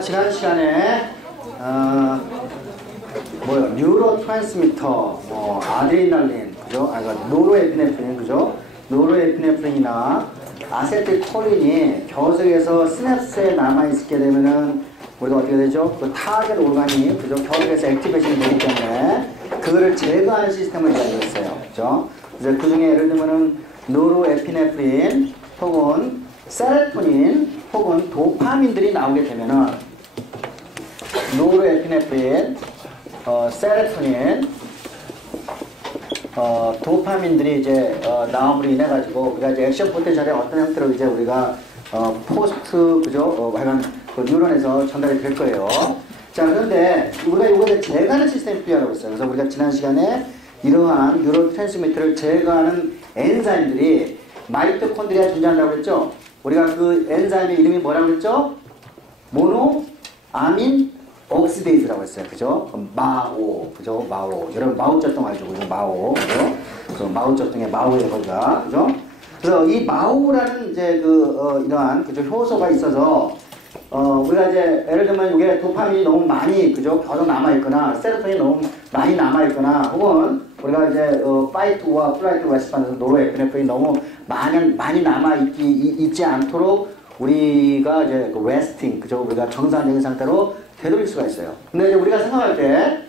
지난 시간에 뉴로 트랜스미터, 아드레날린, 그죠? 노르에피네프린, 그죠? 노르에피네프린이나 아세틸콜린이 결석에서 시냅스에 남아있게 되면은 우리가 어떻게 되죠? 그 타겟 오간이, 그죠? 결석에서 액티베이션이 되기 때문에 그거를 제거하는 시스템을 이야기했어요. 그죠? 그래서 그 중에 예를 들면은 노르에피네프린 혹은 세로토닌 혹은 도파민들이 나오게 되면은 노르에피네프린, 세로토닌, 도파민들이 이제 나옴으로 인해 가지고 우리가 이제 액션 포텐셜의 어떤 형태로 이제 우리가 포스트 그죠? 하여간 그 뉴런에서 전달이 될 거예요. 자, 그런데 우리가 이거를 제거하는 시스템이 필요하다고 했어요. 그래서 우리가 지난 시간에 이러한 뉴로 트랜스미터를 제거하는 엔자임들이 마이토콘드리아에 존재한다고 했죠. 우리가 그 엔자임의 이름이 뭐라고 했죠? 모노 아민 옥시데이즈라고 했어요. 그죠? 마오. 그죠? 마오. 여러분 마오쩌둥 알죠? 그죠? 마오. 그죠? 그 마오쩌둥의 마오의 거기가. 그죠? 그래서 이 마오라는 이제 이러한 그죠? 효소가 있어서 우리가 이제 예를 들면 이게 도파민이 너무 많이 그죠? 계속 남아있거나 세로토닌이 너무 많이 남아있거나 혹은 우리가 이제 파이트와 플라이트 레스판스 노르에피네프린이 너무 많이 남아있지 않도록 우리가 이제 그 레스팅, 그죠? 우리가 정상적인 상태로 되돌릴 수가 있어요. 근데 이제 우리가 생각할 때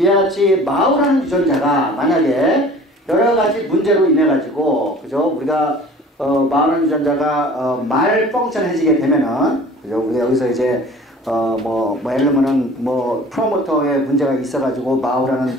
이와 같이 마오라는 유전자가 만약에 여러 가지 문제로 인해 가지고, 그죠? 우리가 마오라는 유전자가 말펑션해지게 되면은, 그죠? 우리가 여기서 이제 예를 들면은 프로모터에 문제가 있어가지고 마오라는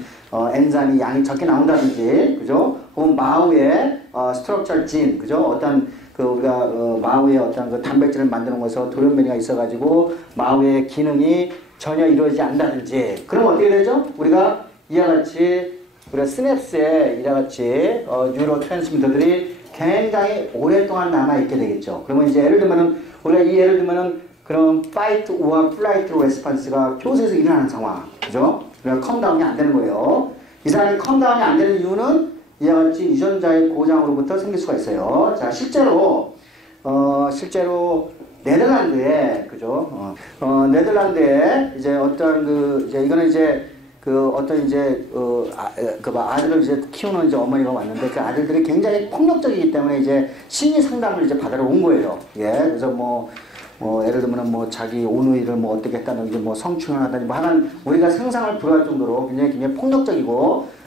엔자임이 양이 적게 나온다든지, 그죠? 혹은 마오의 스트럭처 진, 그죠? 어떤 우리가 마우의 어떤 그 단백질을 만드는 것에서 돌연변이가 있어가지고 마우의 기능이 전혀 이루어지지 않는다든지, 그럼 어떻게 되죠? 우리가 이와 같이 우리가 시냅스에 이와 같이 뉴로 트랜스미터들이 굉장히 오랫동안 남아 있게 되겠죠. 그러면 이제 예를 들면은 우리가 예를 들면은 그런 파이트와 플라이트 레스판스가 교수에서 일어나는 상황, 그죠? 그러니까 컴다운이 안 되는 거예요. 이 사람이 컴다운이 안 되는 이유는 이와 같이 유전자의 고장으로부터 생길 수가 있어요. 자, 실제로 네덜란드에, 그죠? 네덜란드에 이제 어떤 이거는 이제 아들을 이제 키우는 이제 어머니가 왔는데 그 아들들이 굉장히 폭력적이기 때문에 이제 심리 상담을 이제 받으러 온 거예요. 예. 그래서 예를 들면 자기 오누이를 어떻게 했다든지 성추행을 하다니 하여간 우리가 상상을 불허할 정도로 굉장히 폭력적이고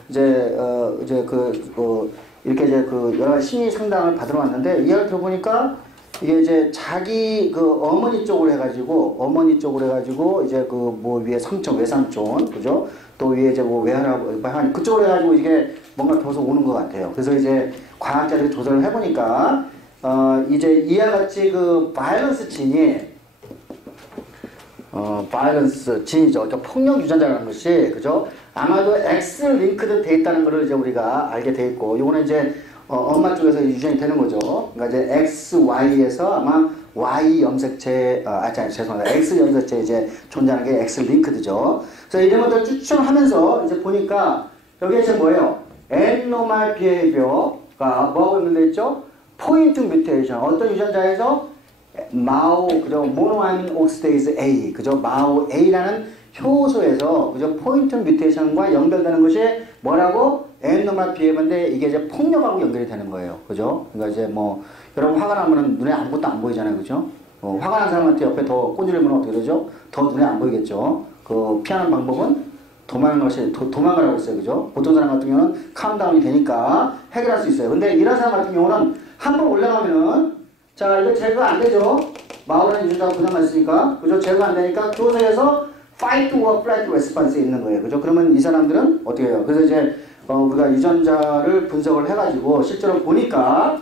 이렇게 여러 가지 심리 상담을 받으러 왔는데 이야기를 들어보니까 이게 이제 자기 어머니 쪽으로 해가지고 이제 위에 삼촌, 외삼촌, 그죠? 또 위에 이제 외할아버지, 그쪽으로 해가지고 이게 뭔가 계속 오는 것 같아요. 그래서 이제 과학자들이 조사를 해보니까 이제 이와 같이 바이런스 진이죠. 그러니까 폭력 유전자라는 것이, 그죠? 아마도 X 링크드 돼 있다는 것을 이제 우리가 알게 돼 있고, 요거는 이제 엄마 쪽에서 유전이 되는 거죠. 그러니까 이제 XY에서 아마 Y 염색체, 죄송합니다. X 염색체 이제 존재하는 게 X 링크드죠. 그래서 이런 것들 추측하면서 이제 보니까 여기에 지금 뭐예요? abnormal behavior가 뭐하고 있는데 있죠? 포인트 뮤테이션. 어떤 유전자에서 마오, 그죠? 모노아민 옥시데이즈 A, 그죠? 마오 A라는 효소에서, 그죠? 포인트 뮤테이션과 연결되는 것이 뭐라고? abnormal behavior인데 이게 이제 폭력하고 연결이 되는 거예요. 그죠? 그러니까 이제 여러분 화가 나면은 눈에 아무것도 안 보이잖아요. 그죠? 화가 난 사람한테 옆에 더 꽂으려면 어떻게 되죠? 더 눈에 안 보이겠죠? 피하는 방법은 도망가라고 했어요. 그죠? 보통 사람 같은 경우는 캄다운이 되니까 해결할 수 있어요. 근데 이런 사람 같은 경우는 한 번 올라가면은, 자, 이거 제거 안 되죠? 마오라는 유전자가 그나마 있으니까, 그죠? 제거 안 되니까 교세에서 파이트와 플라이트 레스판스에 있는 거예요. 그죠? 그러면 이 사람들은 어떻게 해요? 그래서 이제 우리가 유전자를 분석을 해가지고 실제로 보니까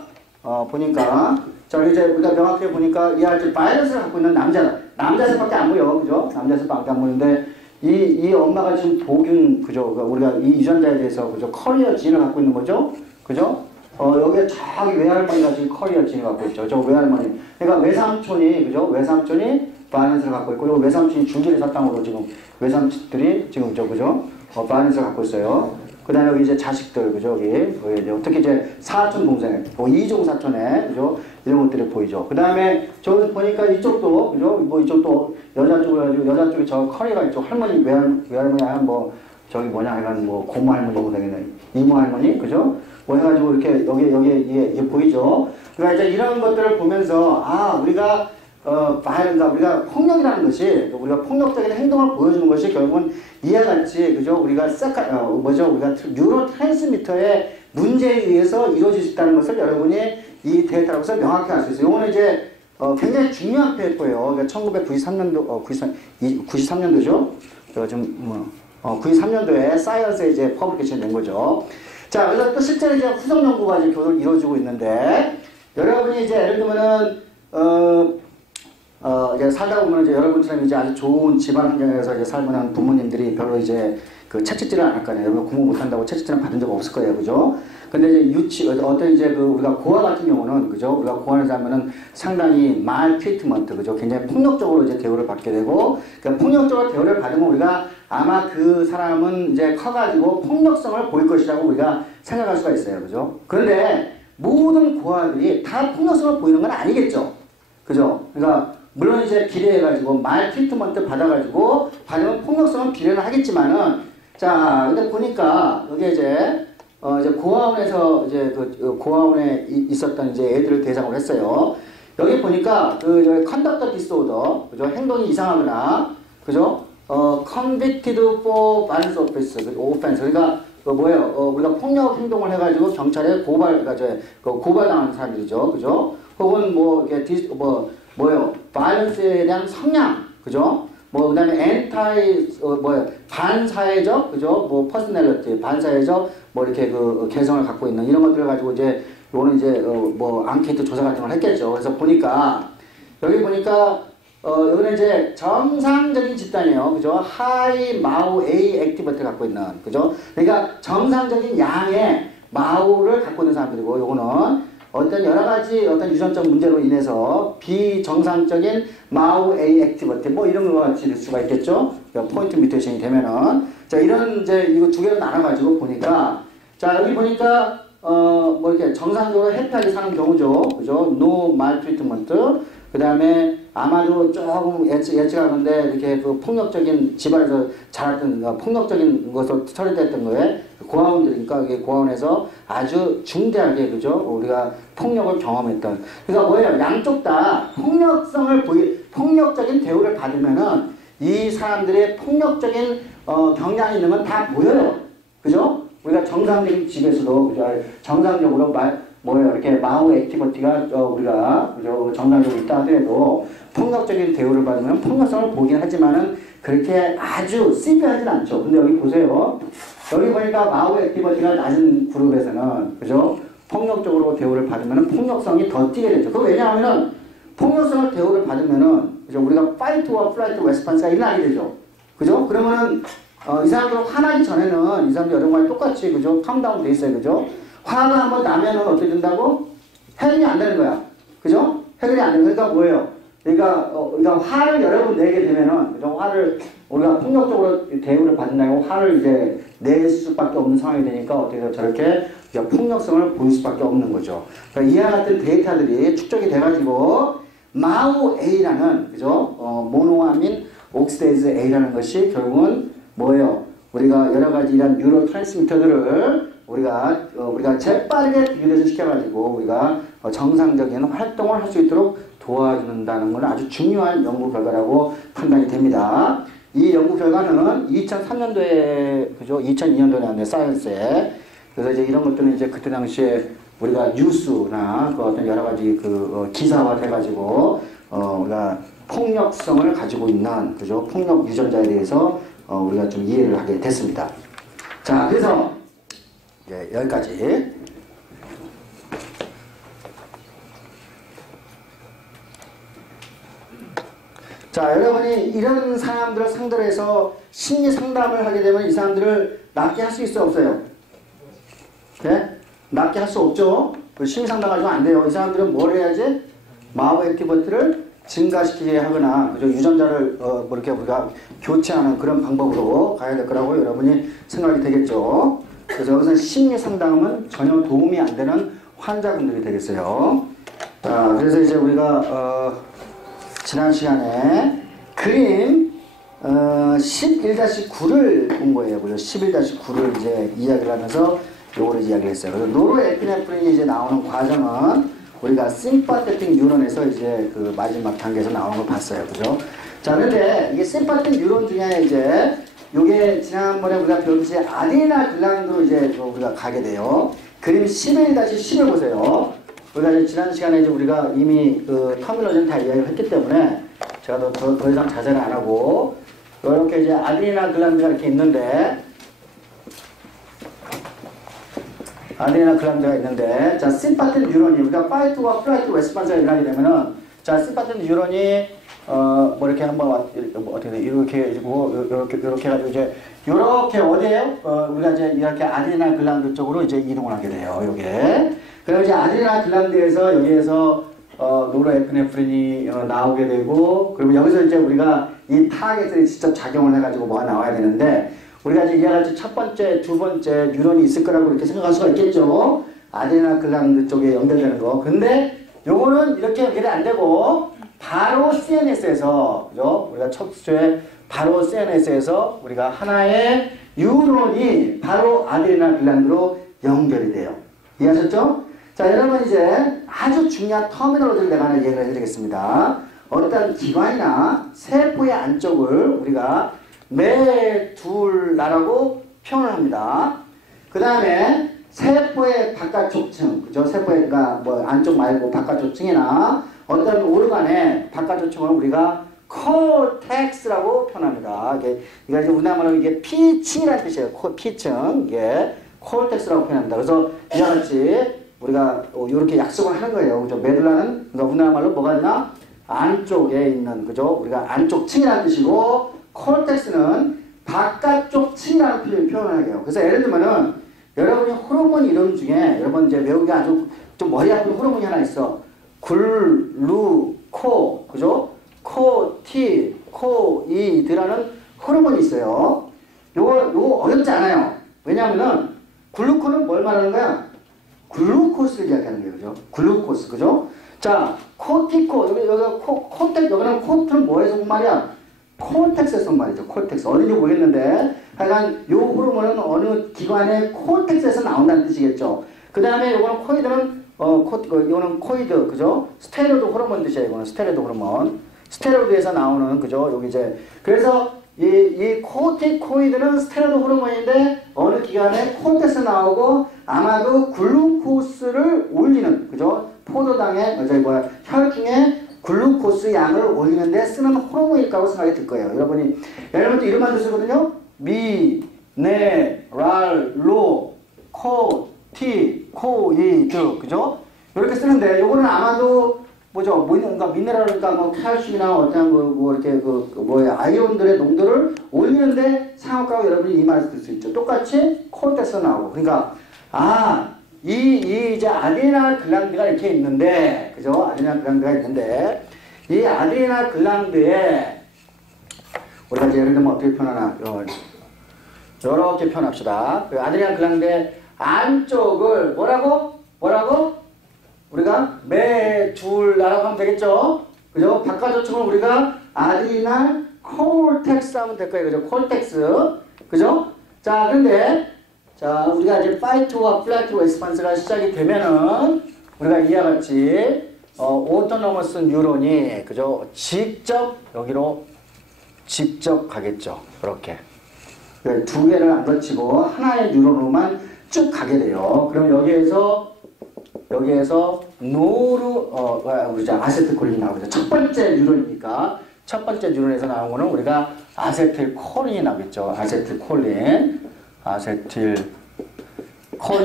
자, 이제 우리가 명확하게 보니까 이 아이들 바이러스를 갖고 있는 남자들밖에 안 보여. 그죠? 남자들밖에 안 보이는데 이 엄마가 지금 복균, 그죠? 우리가 이 유전자에 대해서, 그죠? 커리어 진을 갖고 있는 거죠? 그죠? 여기에 저기 외할머니가 지금 커리어 진을 갖고 있죠. 저 외할머니. 그러니까 외삼촌이, 그죠? 외삼촌이 바이러스를 갖고 있고, 요 외삼촌이 줄줄이 사탕으로 지금 외삼촌들이 지금 그죠? 바이러스를 갖고 있어요. 그 다음에 여기 이제 자식들, 그죠? 여기 특히 이제 사촌 동생, 이종 사촌에, 그죠? 이런 것들이 보이죠. 그 다음에 저기 보니까 이쪽도 그죠? 뭐 이쪽도 여자 쪽으로 해가지고 여자 쪽에 저 커리가 있죠. 할머니 외할머니 뭐 저기 뭐냐 하여간 뭐 고모 할머니 보고 되겠네. 이모 할머니 그죠? 뭐 해가지고 이렇게 여기 이게 보이죠. 그러니까 이제 이런 것들을 보면서 아 우리가 그러니까 우리가 폭력이라는 것이 우리가 폭력적인 행동을 보여주는 것이 결국은 이와 같이 그죠? 우리가 우리가 뉴로 트랜스미터의 문제에 의해서 이루어질 수 있다는 것을 여러분이 이 데이터로서 명확히 알 수 있어요. 이거는 이제 굉장히 중요한 페이퍼예요. 그러니까 1993년도 93년도죠. 좀 93년도에 사이언스에 이제 퍼블리케이션 된 거죠. 자, 그래서 또 실제로 이제 후속 연구가 이제 교도를 이루어지고 있는데 여러분이 이제 예를 들면은 이제 살다 보면 이제 여러분처럼 이제 아주 좋은 집안 환경에서 이제 살면 부모님들이 별로 이제 그 채찍질을 안 할 거 아니에요. 여러분 공부 못한다고 채찍질을 받은 적 없을 거예요, 그죠? 근데 이제 어떤 이제 그 우리가 고아 같은 경우는 그죠? 우리가 고아를 하면은 상당히 말 트리트먼트 그죠? 굉장히 폭력적으로 이제 대우를 받게 되고, 그러니까 폭력적으로 대우를 받으면 우리가 아마 그 사람은 이제 커가지고 폭력성을 보일 것이라고 우리가 생각할 수가 있어요, 그죠? 그런데 모든 고아들이 다 폭력성을 보이는 건 아니겠죠, 그죠? 그러니까 물론 이제 비례해가지고 말 트리트먼트 받아가지고 받으면 폭력성은 비례는 하겠지만은 자, 근데 보니까 여기 이제 고아원에서 이제 그 고아원에 있었던 이제 애들을 대상으로 했어요. 여기 보니까 그 컨덕터 디스오더, 그죠? 행동이 이상하거나, 그죠? convicted for violence offense. 그러니까 뭐예요? 우리가 폭력 행동을 해가지고 경찰에 고발당하는 사람들이죠, 그죠? 혹은 뭐 이게 뭐예요? violence에 대한 성향, 그죠? 뭐 그다음에 반사회적 그죠? 뭐 퍼스널리티 반사회적 뭐 이렇게 그 개성을 갖고 있는 이런 것들을 가지고 이제 요거는 이제 뭐 앙케이트 조사 같은 걸 했겠죠. 그래서 보니까 여기 보니까 여기는 이제 정상적인 집단이에요. 그죠? 하이 마우 A 액티비티를 갖고 있는 그죠? 그러니까 정상적인 양의 마우를 갖고 있는 사람들이고 요거는 어떤 여러 가지 어떤 유전적 문제로 인해서 비정상적인 마우 A 액티비티 뭐 이런 거 같이 될 수가 있겠죠. 포인트 뮤테이션이 되면은 자 이런 이제 이거 두 개로 나눠가지고 보니까 자 여기 보니까 뭐 이렇게 정상적으로 해피하게 사는 경우죠, 그죠? No maltreatment. 그 다음에 아마도 조금 예측하는데 이렇게 그 폭력적인 집안에서 자랐던 폭력적인 것을 처리됐던 거에 고아원들이니까 이게 고아원에서 아주 중대하게 그죠? 우리가 폭력을 경험했던. 그러니까 뭐예요? 양쪽 다 폭력적인 대우를 받으면은 이 사람들의 폭력적인 경향이 있는 건 다 보여요, 그죠? 우리가 정상적인 집에서도 그죠? 정상적으로 뭐예요? 이렇게 마우 액티비티가 우리가 그죠? 정상적으로 있다 하더라도 폭력적인 대우를 받으면 폭력성을 보긴 하지만은 그렇게 아주 시비하진 않죠. 근데 여기 보세요. 여기 보니까 마우 액티비티가 낮은 그룹에서는 그죠? 폭력적으로 대우를 받으면은 폭력성이 더 띄게 되죠. 그 왜냐하면은 폭력성을 대우를 받으면은 그죠? 우리가 파이트와 플라이트 레스폰스가 일어나게 되죠. 그죠? 그러면은 이 사람들은 화나기 전에는 이 사람들 여러 마리 똑같이 그죠? 캄다운 돼 있어요. 그죠? 화가 한번 나면은 어떻게 된다고? 해결이 안 되는 거야. 그죠? 해결이 안 되는 거니까 뭐예요? 그러니까 화를 여러 번 내게 되면은 그죠? 화를 우리가 폭력적으로 대우를 받는다고 화를 이제 낼 수밖에 없는 상황이 되니까 어떻게 해서 저렇게 폭력성을 보일 수밖에 없는 거죠. 그러니까 이와 같은 데이터들이 축적이 돼가지고 마우 A라는 그죠? 모노아민 옥시데이즈 A라는 것이 결국은 뭐예요? 우리가 여러 가지 이런 뉴로 트랜스미터들을 우리가 재빠르게 비교대를 시켜가지고 우리가 정상적인 활동을 할 수 있도록 도와준다는 것은 아주 중요한 연구 결과라고 판단이 됩니다. 이 연구 결과는 2003년도에 그죠? 2002년도에 나왔는데 사이언스에. 그래서 이제 이런 것들은 이제 그때 당시에 우리가 뉴스나 그 어떤 여러 가지 그 기사화 돼가지고 우리가 폭력성을 가지고 있는 그죠? 폭력 유전자에 대해서 우리가 좀 이해를 하게 됐습니다. 자, 그래서 이제 여기까지. 자, 여러분이 이런 사람들을 상대로 해서 심리 상담을 하게 되면 이 사람들을 낫게 할 수 있어요, 없어요? 네? 낫게 할 수 없죠? 심리 상담 가지고 안 돼요. 이 사람들은 뭘 해야지? 마우 액티비티를 증가시키게 하거나, 그죠? 유전자를, 뭐 이렇게 우리가 교체하는 그런 방법으로 가야 될 거라고 여러분이 생각이 되겠죠? 그래서 여기서 심리 상담은 전혀 도움이 안 되는 환자분들이 되겠어요. 자, 그래서 이제 우리가 지난 시간에 그림 11-9를 본 거예요. 그죠? 11-9를 이제 이야기를 하면서 요거를 이야기를 했어요. 그래서 노르에피네프린이 이제 나오는 과정은 우리가 심파테틱 뉴런에서 이제 그 마지막 단계에서 나오는 걸 봤어요. 그죠? 자, 근데 이게 심파테틱 뉴런 중에 이제 요게 지난번에 우리가 배웠듯이 아드레날 글란드로 이제 우리가 가게 돼요. 그림 11-10을 보세요. 우리가 이제 지난 시간에 이제 우리가 이미 그 터미널은 다 이야기를 했기 때문에 제가 더 이상 자세는 안 하고 이렇게 이제 아드레날 글란드가 이렇게 있는데 자, 심파테틱 뉴런이 우리가 파이트와 플라이트 레스폰스가 일어나게 되면은 자, 심파테틱 뉴런이 뭐 이렇게 한번 어떻게 돼? 이렇게 해가지고 이제 이렇게 어디에요? 우리가 이제 이렇게 아드레날 글란드 쪽으로 이제 이동을 하게 돼요. 요게. 그리고 이제 아드레날 글란드에서 여기에서 노르에피네프린이 나오게 되고 그리고 여기서 이제 우리가 이 타겟을 직접 작용을 해가지고 뭐가 나와야 되는데 우리가 이제 이와 같이 첫 번째, 두 번째 뉴런이 있을 거라고 이렇게 생각할 수가 있겠죠. 아드레날 글란드 쪽에 연결되는 거. 근데 요거는 이렇게 연결이 안 되고 바로 CNS에서 그죠? 우리가 첫 수에 바로 CNS에서 우리가 하나의 뉴런이 바로 아드레날 글란드로 연결이 돼요. 이해하셨죠? 자, 여러분 이제 아주 중요한 터미널로지를 내가 하나 얘기를 해드리겠습니다. 어떤 기관이나 세포의 안쪽을 우리가 메둘라라고 표현을 합니다. 그 다음에 세포의 바깥쪽 층, 그죠? 세포의 그러니까 뭐 안쪽 말고 바깥쪽 층이나 어떤 오르간의 바깥쪽 층을 우리가 콜텍스라고 표현합니다. 이게 이제 우리나라로 이게 피층이라는 뜻이에요. 피층, 이게 콜텍스라고 표현합니다. 그래서 이와 같이 우리가 이렇게 약속을 하는 거예요. 그죠? 메둘라는 그러니까 우리나라 말로 뭐가 되나? 안쪽에 있는 그죠? 우리가 안쪽 층이라는 뜻이고 콜텍스는 바깥쪽 층이라는 표현을 해요. 그래서 예를 들면은 여러분이 호르몬 이름 중에 여러분 이제 외우기 아주 좀 머리 아픈 호르몬이 하나 있어. 글루코 그죠? 코티코이드라는 호르몬이 있어요. 요거 어렵지 않아요. 왜냐하면은 글루코는 뭘 말하는 거야? 글루코스를 이야기하는 거예요. 그죠? 글루코스 그죠? 자, 코티코 여기는 코트는 뭐에서 온 말이야? 콜텍스에서 온 말이죠. 콜텍스. 어딘지 모르겠는데 하여간 요 호르몬은 어느 기관의 콜텍스에서 나온다는 뜻이겠죠. 그 다음에 요거는 코이드는 요거는 코이드 그죠? 스테로이드 호르몬 뜻이에요. 이거는 스테로이드 호르몬. 스테로이드에서 나오는 그죠? 여기 이제 그래서 이 코티코이드는 스테로이드 호르몬인데 어느 기관에 콜텍스 나오고 아마도 글루코스를 올리는 그죠? 포도당에 혈중에 글루코스 양을 올리는데 쓰는 호르몬일 거라고 생각이 들 거예요. 여러분도 이름만 드시거든요. 미네랄로 코티코이드 그죠? 이렇게 쓰는데 요거는 아마도 뭐죠? 그러니까 미네랄이니까 뭐 칼슘이나 어떤 뭐 이렇게 아이온들의 농도를 올리는데 상업가고 여러분이 이 말을 쓸 수 있죠. 똑같이 콜텍스 나오고. 그러니까 이 이제 아드레날 글란드가 이렇게 있는데 그죠? 아드레날 글란드가 있는데 이 아드레날 글란드에 우리가 이제 예를 들면 어떻게 표현하나 이렇게 표현합시다. 그 아드레날 글란드의 안쪽을 뭐라고? 우리가 메둘라라고 하면 되겠죠? 그죠? 바깥쪽 층을 우리가 아드레날 콜텍스 하면 될 거예요. 그죠? 콜텍스. 그죠? 자, 근데 자, 우리가 이제 파이트와 플라이트 레스폰스가 시작이 되면은 우리가 이와 같이 오토노머스 뉴런이 그죠? 직접 여기로 직접 가겠죠. 이렇게 두 개를 안 거치고 하나의 뉴런으로만 쭉 가게 돼요. 그럼 여기에서 아세틸콜린이 나오죠. 첫 번째 뉴런이니까 첫 번째 뉴런에서 나온 거는 우리가 아세틸콜린이 나오겠죠. 아세틸콜린이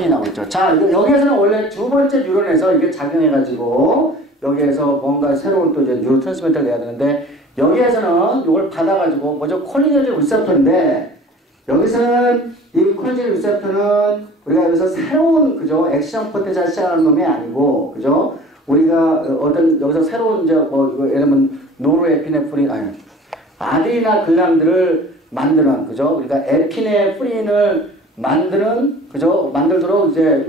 나오겠죠. 자, 여기에서는 원래 두 번째 뉴런에서 이게 작용해가지고 여기에서 뭔가 새로운 또 이제 뉴로트랜스미터를 내야 되는데 여기에서는 이걸 받아가지고 뭐죠? 콜리너질 리셉터인데 여기서는 이 콜리너질 리셉터는 우리가 여기서 새로운 그죠? 액션 포텐셜 시작하는 놈이 아니고 그죠? 우리가 여기서 새로운 이제 예를 들면 노르에피네프린 아드레날 글란드를 만드는 그죠? 우리가 에피네프린을 만드는 그죠? 만들도록 이제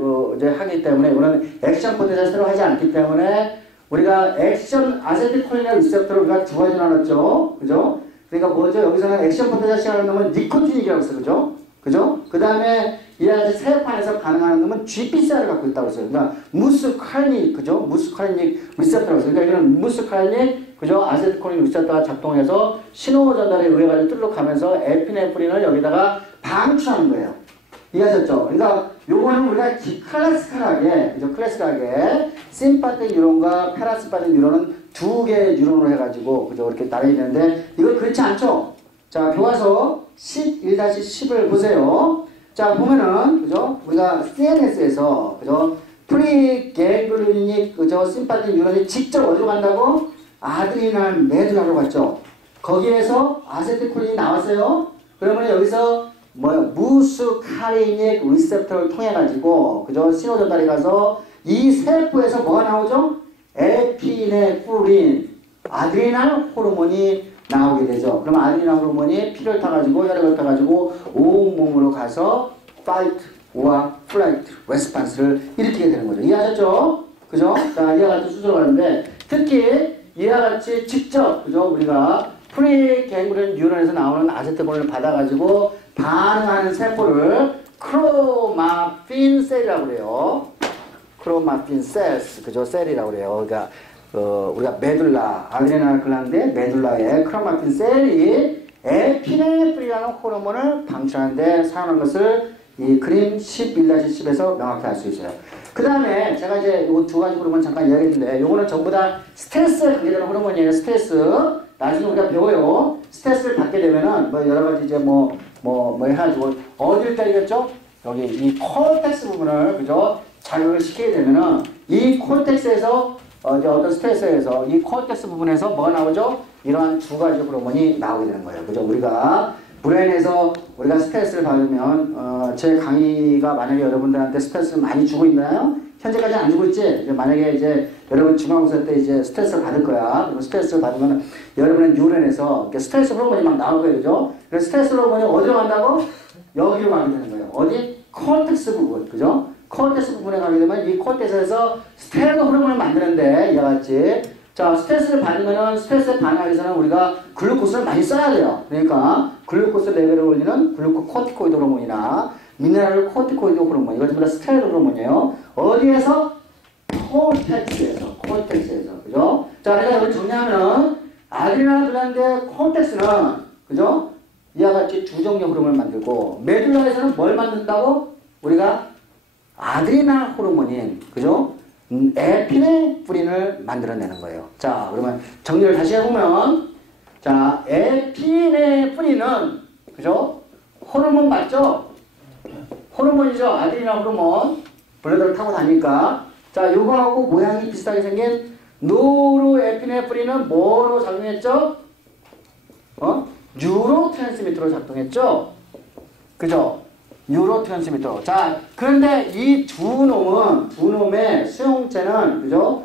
하기 때문에 이거는 액션 포텐셜 새로 하지 않기 때문에 우리가 액션 아세틸콜린 리셉터를 우리가 두 가지 나눴죠. 그죠? 그러니까 뭐죠? 여기서는 액션 포텐셜 놈은 니코틴이라고 했어요. 그죠? 그죠? 그 다음에 이 세포안에서 가능한 놈은 GPCR을 갖고 있다고 했어요. 그러니까 무스칼리닉, 그죠? 무스칼리닉 리셉터라고 했어요. 그러니까 이거는 무스칼리닉, 그죠? 아세틸콜린 리셉터가 작동해서 신호 전달에 의해가지고 뚫룩하면서 에피네프린을 여기다가 방출하는 거예요. 이해하셨죠? 그러니까 요거는 우리가 클래시컬하게, 그죠? 클래시컬하게 심파틱 뉴런과 패라심파틱 뉴런은 두 개의 뉴런으로 해가지고, 그죠? 이렇게 나눠야 되는데 이건 그렇지 않죠? 자, 교과서 11-10을 보세요. 자, 보면은, 그죠? 우리가 CNS에서, 그죠? 프리갱글리닉, 그죠? 심파틱 뉴런이 직접 어디로 간다고? 아드리날 메듈라로 갔죠. 거기에서 아세틸콜린이 나왔어요. 그러면 여기서 무스카리닉 리셉터를 통해 가지고, 그죠? 신호 전달이 가서 이 세포에서 뭐가 나오죠? 에피네프린, 아드리날 호르몬이 나오게 되죠. 그러면 아드리날 호르몬이 피를 타가지고 혈액을 타가지고 온몸으로 가서 파이트와 플라이트 레스판스를 일으키게 되는 거죠. 이해하셨죠? 그죠? 자, 이와 같은 수술을 하는데 특히 이와 같이 직접, 그죠? 우리가 프리갱글리온 뉴런에서 나오는 아세틸콜린을 받아가지고 반응하는 세포를 크로마핀 셀이라고 그래요. 크로마핀 셀스, 그죠? 셀이라고 그래요. 그러니까 우리가 메둘라, 아드레날 글란드의 메둘라에 크로마틴 셀이 에피네프린이라는 호르몬을 방출하는데 사용한 것을 이 그림 11-10에서 명확히 알 수 있어요. 그 다음에 제가 이제 요 두 가지 호르몬 잠깐 이야기했는데 요거는 전부 다 스트레스에 관계되는 호르몬이에요. 스트레스. 나중에 우리가 배워요. 스트레스를 받게 되면은 뭐 여러 가지 이제 뭐 해가지고 어디를 때리겠죠? 여기 이 콜텍스 부분을, 그죠? 자극을 시키게 되면은 이 콜텍스에서 이제 어떤 스트레스에서 이 코텍스 부분에서 뭐가 나오죠? 이러한 두 가지 호르몬이 나오게 되는 거예요. 그죠? 우리가 브레인에서 우리가 스트레스를 받으면 제 강의가 만약에 여러분들한테 스트레스를 많이 주고 있나요? 현재까지 안 주고 있지? 만약에 이제 여러분 중간고사 때 이제 스트레스를 받을 거야. 그리고 스트레스를 받으면 여러분의 뉴런에서 스트레스 호르몬이 막 나올 거예요. 그죠? 그래서 스트레스 호르몬이 어디로 간다고? 여기로 가게 되는 거예요. 어디? 코텍스 부분. 그죠? 코텍스 부분에 가게 되면 이 코텍스에서 스테로이드 호르몬을 만드는데 이와 같이 자 스트레스를 받으면은 스트레스에 반응하기 위해서는 우리가 글루코스를 많이 써야 돼요. 그러니까 글루코스 레벨을 올리는 글루코코티코이드 호르몬이나 미네랄 코티코이드 호르몬 이거 전부 다 스테로이드 호르몬이에요. 어디에서? 코텍스에서. 그죠? 자 그러니까 여기 정리하면은 아드리날 글란드의 코텍스는 그죠? 이와 같이 두 종류 호르몬을 만들고 메듈라에서는 뭘 만든다고? 우리가 아드리날 호르몬인, 그죠? 에피네프린을 만들어내는 거예요. 자, 그러면 정리를 다시 해보면, 자, 에피네프린은, 그죠? 호르몬 맞죠? 호르몬이죠? 아드리날 호르몬. 블러드를 타고 다니까. 자, 요거하고 모양이 비슷하게 생긴 노르에피네프린은 뭐로 작용했죠? 뉴로트랜스미터로 작동했죠? 그죠? 뉴로트랜스미터. 자, 그런데 이 두 놈의 수용체는, 그죠?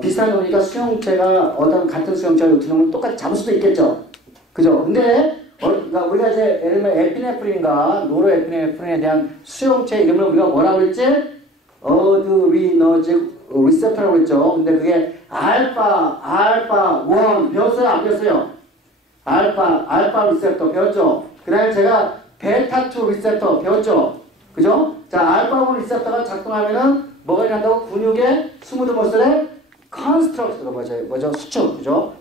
비슷한 놈이니까 수용체가 어떤 같은 수용체가 두 놈을 똑같이 잡을 수도 있겠죠? 그죠? 근데, 그러니까 우리가 이제 예를 들면 에피네프린과 노르에피네프린에 대한 수용체 이름을 우리가 뭐라고 했지? 어드리너직 리셉터라고 했죠? 근데 그게 알파 1 배웠어요? 안 배웠어요? 알파 리셉터 배웠죠? 그 다음에 제가 베타2 리셉터 배웠죠? 그죠? 자, 알파1 리셉터가 작동하면은 뭐가 일어난다고? 근육의 스무드 머슬의 컨스트럭트가 뭐죠? 수축, 그죠?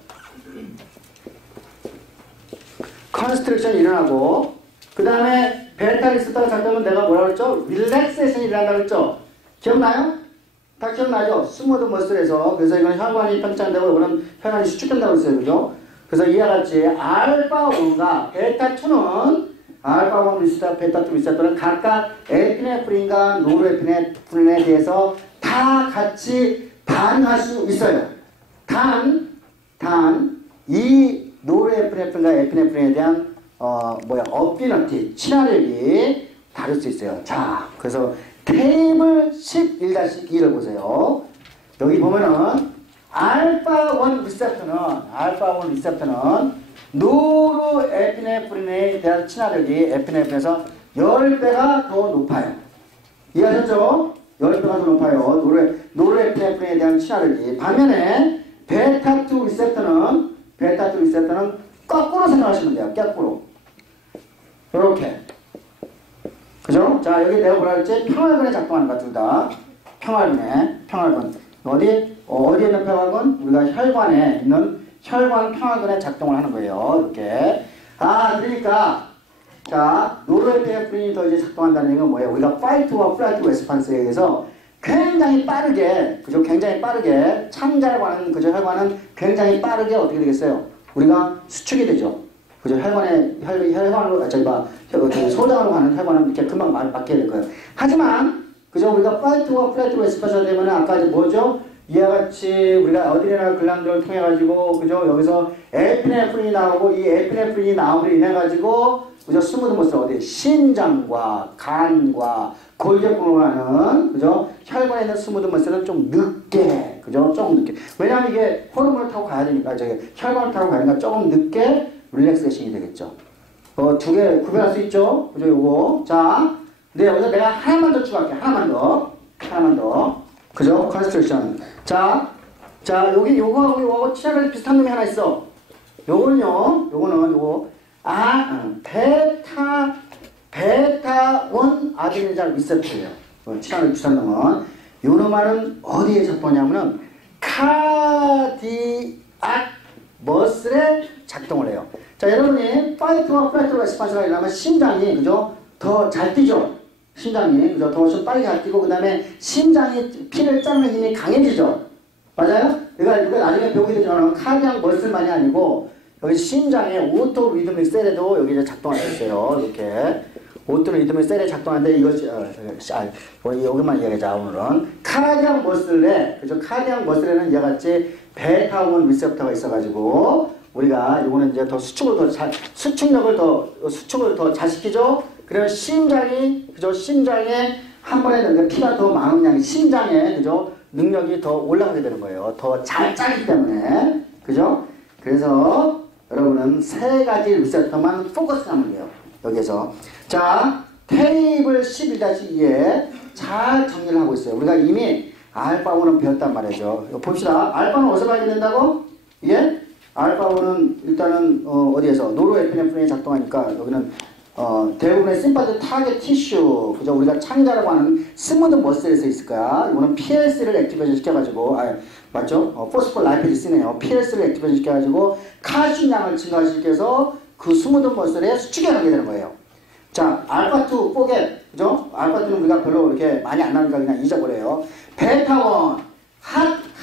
컨스트럭션이 일어나고 그 다음에 베타 리셉터가 작동하면 내가 뭐라고 했죠? 릴렉세이션이 일어난다고 했죠? 기억나요? 다 기억나죠? 스무드 머슬에서 그래서 이건 혈관이 편차한다고 이거는 혈관이 수축된다고 했어요. 그죠? 그래서 이와 같이 알파1과 베타2는 알파1 리셉터, 베타2 리셉터는 각각 에피네프린과 노르에피네프린에 대해서 다 같이 반응할 수 있어요. 이 노르에피네프린과 에피네프린에 대한 어피너티, 친화력이 다를 수 있어요. 자, 그래서 테이블 11-2를 보세요. 여기 보면은 알파1 리셉터는 노르에피네프린에 대한 친화력이 에피네프린에서 10배가 더 높아요. 이해하셨죠? 10배가 더 높아요. 노르에피네프린에 대한 친화력이. 반면에 베타2 리셉터는 거꾸로 생각하시면 돼요. 거꾸로. 이렇게. 그죠? 자, 여기 내가 뭐라 그랬지? 평활근에 작동하는 것 둘다. 평활근. 어디에 있는 평활근? 우리가 혈관에 있는 혈관 평활근에 작동을 하는 거예요. 이렇게. 그러니까, 자, 노르에피네프린이 더 이제 작동한다는 얘기는 뭐예요? 우리가 파이트와 플라이트 레스판스에 의해서 굉장히 빠르게, 그죠? 굉장히 빠르게, 창자라고 하는 그죠? 혈관은 굉장히 빠르게 어떻게 되겠어요? 우리가 수축이 되죠. 그죠? 혈관으로, 소장으로 가는 혈관은 이렇게 금방 바뀌게 될 거예요. 하지만, 그죠? 우리가 파이트와 플라이트 레스판스가 되면 아까 이제 뭐죠? 이와 같이 우리가 어디레날 글란드를 통해 가지고, 그죠? 여기서 에피네프린이 나오고, 이 에피네프린이 나옴으로 인해 가지고, 그죠? 스무드 머슬 어디? 심장과 간과 골격근으로 가는, 그죠? 혈관에 있는 스무드 머슬은 좀 늦게, 그죠? 조금 늦게. 왜냐하면 이게 호르몬을 타고 가야 되니까, 혈관을 타고 가니까 조금 늦게 릴렉세이션이 되겠죠. 두 개 구별할 수 있죠? 그죠? 요거. 자, 근데 여기서 내가 하나만 더 추가할게. 하나만 더. 그죠? 컨스트럭션. 자, 요거하고 치아를 비슷한 놈이 하나 있어. 요거는 베타1 아데니자 리셉터예요. 치아를 비슷한 놈은. 요 놈은 어디에 작동하냐면은 카디악 머슬에 작동을 해요. 자, 여러분이 파이트와 플라이트 레스판스가 일어나면 심장이, 그죠? 더 잘 뛰죠? 심장이, 그죠? 더 좀 빨리 잘 뛰고, 그 다음에 심장이 피를 짜는 힘이 강해지죠? 맞아요? 우리가 나중에 배우게 되지만 카디악 머슬만이 아니고, 여기 심장에 오토 리드믹 셀에도 여기 이제 작동을 했어요. 이렇게. 오토 리드믹 셀에 작동하는데 이것이, 여기만 이야기하자, 오늘은. 카디악 머슬에, 그죠? 카디악 머슬에는 이와 같이 베타1 리셉터가 있어가지고, 우리가 요거는 이제 더 수축을 더 잘 시키죠? 그러면 심장이, 그죠? 심장에 한 번에 피가 더 많은 양이 심장에, 그죠? 능력이 더 올라가게 되는 거예요. 더 잘 짜기 때문에. 그죠? 그래서 여러분은 세 가지 리셉터만 포커스하면 돼요. 여기에서. 자, 테이블 11-2에 잘 정리를 하고 있어요. 우리가 이미 알파5는 배웠단 말이죠. 봅시다. 알파는 어디서 발견된다고? 예? 알파5는 일단은 어디에서? 노르에피네프린이 작동하니까 여기는 대부분의 심파티 타겟 티슈, 그죠? 우리가 창자라고 하는 스무드 머슬에서 있을 거야. 이거는 PLC를 액티베이션 시켜가지고, 맞죠? 포스폴라이페지스네요. PLC를 액티베이션 시켜가지고 칼슘 양을 증가시켜서 그 스무드 머슬에 수축에 하게 되는 거예요. 자, 알파2 포겟, 그죠? 알파2는 우리가 별로 이렇게 많이 안 나니까 그냥 잊어버려요. 베타1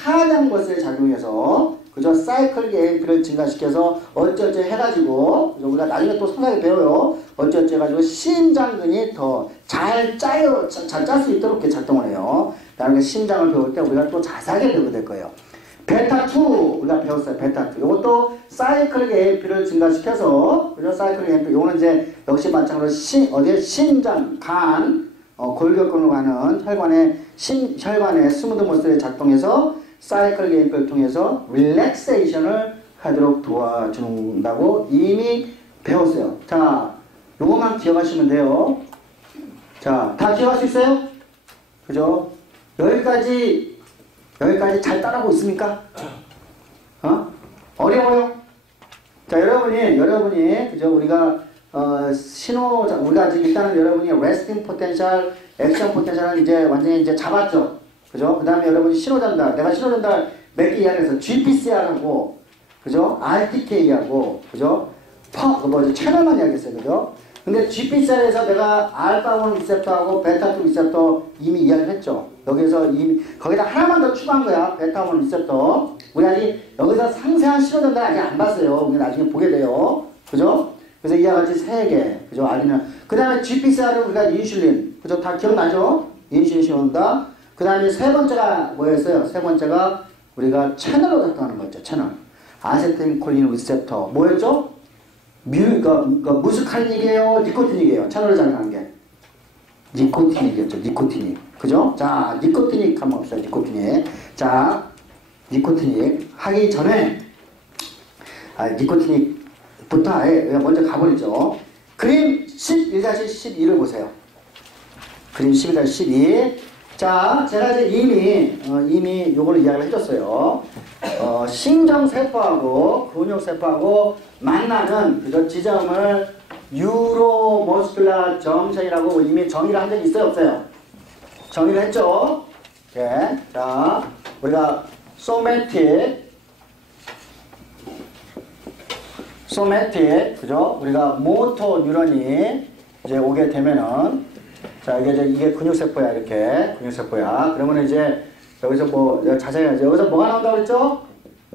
하향 머슬에 작용해서, 그죠? 사이클 AMP를 증가시켜서 어쩌저 해가지고, 그죠? 우리가 나중에 또 상당히 배워요. 어쩌저 해가지고 심장근이 더 잘 짤 수 있도록 이렇게 작동을 해요. 나중에 심장을 배울 때 우리가 또 자세하게 배우게 될 거예요. 베타2 우리가 배웠어요. 베타2 이것도 사이클 AMP를 증가시켜서, 그죠? 사이클 AMP 이거는 이제 역시 마찬가지로 심장, 간, 골격근으로 가는 혈관의 스무드 머슬에 작동해서 사이클 AMP를 통해서 릴렉세이션을 하도록 도와준다고 이미 배웠어요. 자, 요것만 기억하시면 돼요. 자, 다 기억할 수 있어요? 그죠? 여기까지 잘 따라하고 있습니까? 어려워요? 자, 여러분이, 그죠? 우리가, 우리가 지금 일단은 여러분이 레스팅 포텐셜, 액션 포텐셜은 이제 완전히 이제 잡았죠? 그죠? 그 다음에 여러분이 신호 전달. 내가 신호 전달 몇 개 이야기해서 GPCR하고, 그죠? RTK하고, 그죠? 채널만 이야기했어요. 그죠? 근데 GPCR에서 내가 알파1 리셉터하고 베타2 리셉터 이미 이야기를 했죠. 여기서 거기다 하나만 더 추가한 거야. 베타1 리셉터. 우리 아직 여기서 상세한 신호 전달 아직 안 봤어요. 우리 나중에 보게 돼요. 그죠? 그래서 이와 같이 3개. 그죠? 그 다음에 GPCR은 우리가 인슐린. 그죠? 다 기억나죠? 인슐린 신호입니다. 그 다음에 세 번째가 뭐였어요? 세 번째가 우리가 채널로 작동하는 거였죠. 채널. 아세틸콜린 리셉터. 뭐였죠? 무스칼릭이에요? 니코티닉이에요? 채널을 작용하는 게. 니코티닉이었죠. 니코티닉. 그죠? 자, 니코티닉 한번 봅시다. 니코티닉. 자, 니코티닉 하기 전에, 니코티닉부터 먼저 가버리죠. 그림 11-12를 보세요. 그림 11-12. 자, 제가 이제 이미 요걸 이야기를 해줬어요. 신경세포하고 근육세포하고 만나는 그 지점을 뉴로머스큘라 정션이라고 이미 정의를 한 적이 있어요, 없어요? 정의를 했죠? 예. 자, 우리가 소매틱, 그죠? 우리가 모토 뉴런이 이제 오게 되면은, 자, 이게 근육세포야, 이렇게. 근육세포야. 그러면 이제, 여기서 뭐, 자세히 하죠. 여기서 뭐가 나온다고 그랬죠?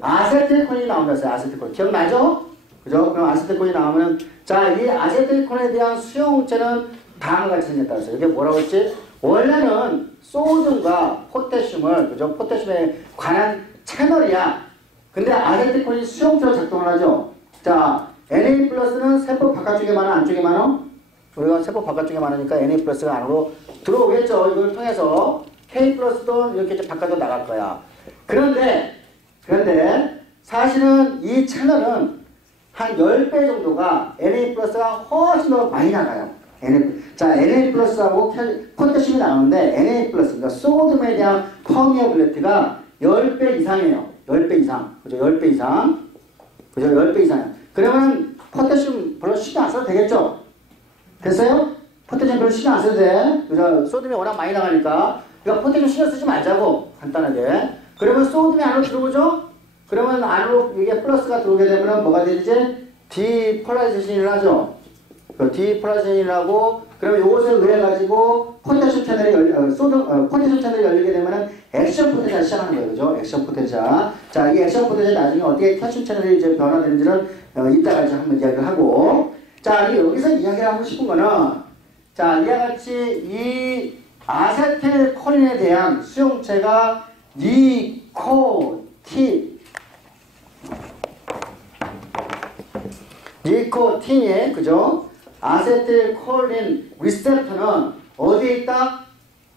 아세틸콜린이 나온다 했어요, 아세틸콜린. 기억나죠? 그죠? 그럼 아세틸콜린이 나오면, 자, 이 아세틸콜린에 대한 수용체는 다음과 같이 생겼다고 했어요. 이게 뭐라고 했지? 원래는 소듐과 포타슘을, 그죠? 포타슘에 관한 채널이야. 근데 아세틸콜린 수용체로 작동을 하죠. 자, Na 플러스는 세포 바깥쪽에 많아, 안쪽에 많아? 우리가 세포 바깥쪽에 많으니까 Na 플러스가 안으로 들어오겠죠. 이걸 통해서 K 플러스도 이렇게 이제 바깥으로 나갈 거야. 그런데 사실은 이 채널은 한 10배 정도가 Na 플러스가 훨씬 더 많이 나가요. 자, Na 플러스하고 포타슘이 나오는데 Na 플러스, 그러니까 소듐에 대한 퍼미어빌리티가 10배 이상이에요. 10배 이상. 그죠? 10배 이상. 그죠? 10배 이상이에요. 그러면 포타슘 별로 신경 안 써도 되겠죠? 됐어요? 포타슘 별로 신경 안 써도 돼. 그죠? 소듐이 워낙 많이 나가니까. 그러니까 포타슘 신경 쓰지 말자고. 간단하게. 그러면 소듐이 안으로 들어오죠? 그러면 안으로 이게 플러스가 들어오게 되면 뭐가 되지? 디폴라리제이션을 하죠. 디폴라리제이션이라고 그러면 이것을 의해 가지고 포타슘 채널이 포타슘 채널이 열리게 되면은 액션 포텐셜 시작하는 거예요. 그죠? 액션 포텐셜. 자, 이 액션 포텐셜 나중에 어떻게 칼슘 채널이 이제 변화되는지는 이따가 이제 한번 이야기를 하고. 자, 여기서 이야기를 하고 싶은 거는 자, 이와 같이 이 아세틸콜린에 대한 수용체가 니코틴이 그죠? 아세틸콜린 리셉터는 어디에 있다?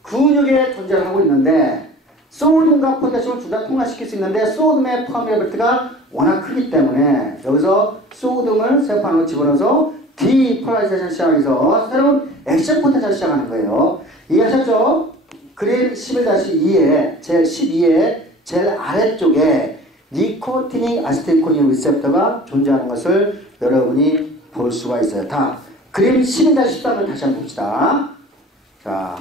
근육에 존재를 하고 있는데 소듐과 포타슘을 둘 다 통과시킬 수 있는데 소듐의 퍼미어빌리티가 워낙 크기 때문에 여기서 소듐을 세포 안으로 집어넣어서 디폴라리제이션 시작해서 새로운 액션 포텐셜을 시작하는 거예요. 이해하셨죠? 그림 11-2에 제일 12에 제일 아래쪽에 니코티닉 아세틸콜린 리셉터가 존재하는 것을 여러분이 볼 수가 있어요. 다 그림 11-13을 다시 한번 봅시다. 자,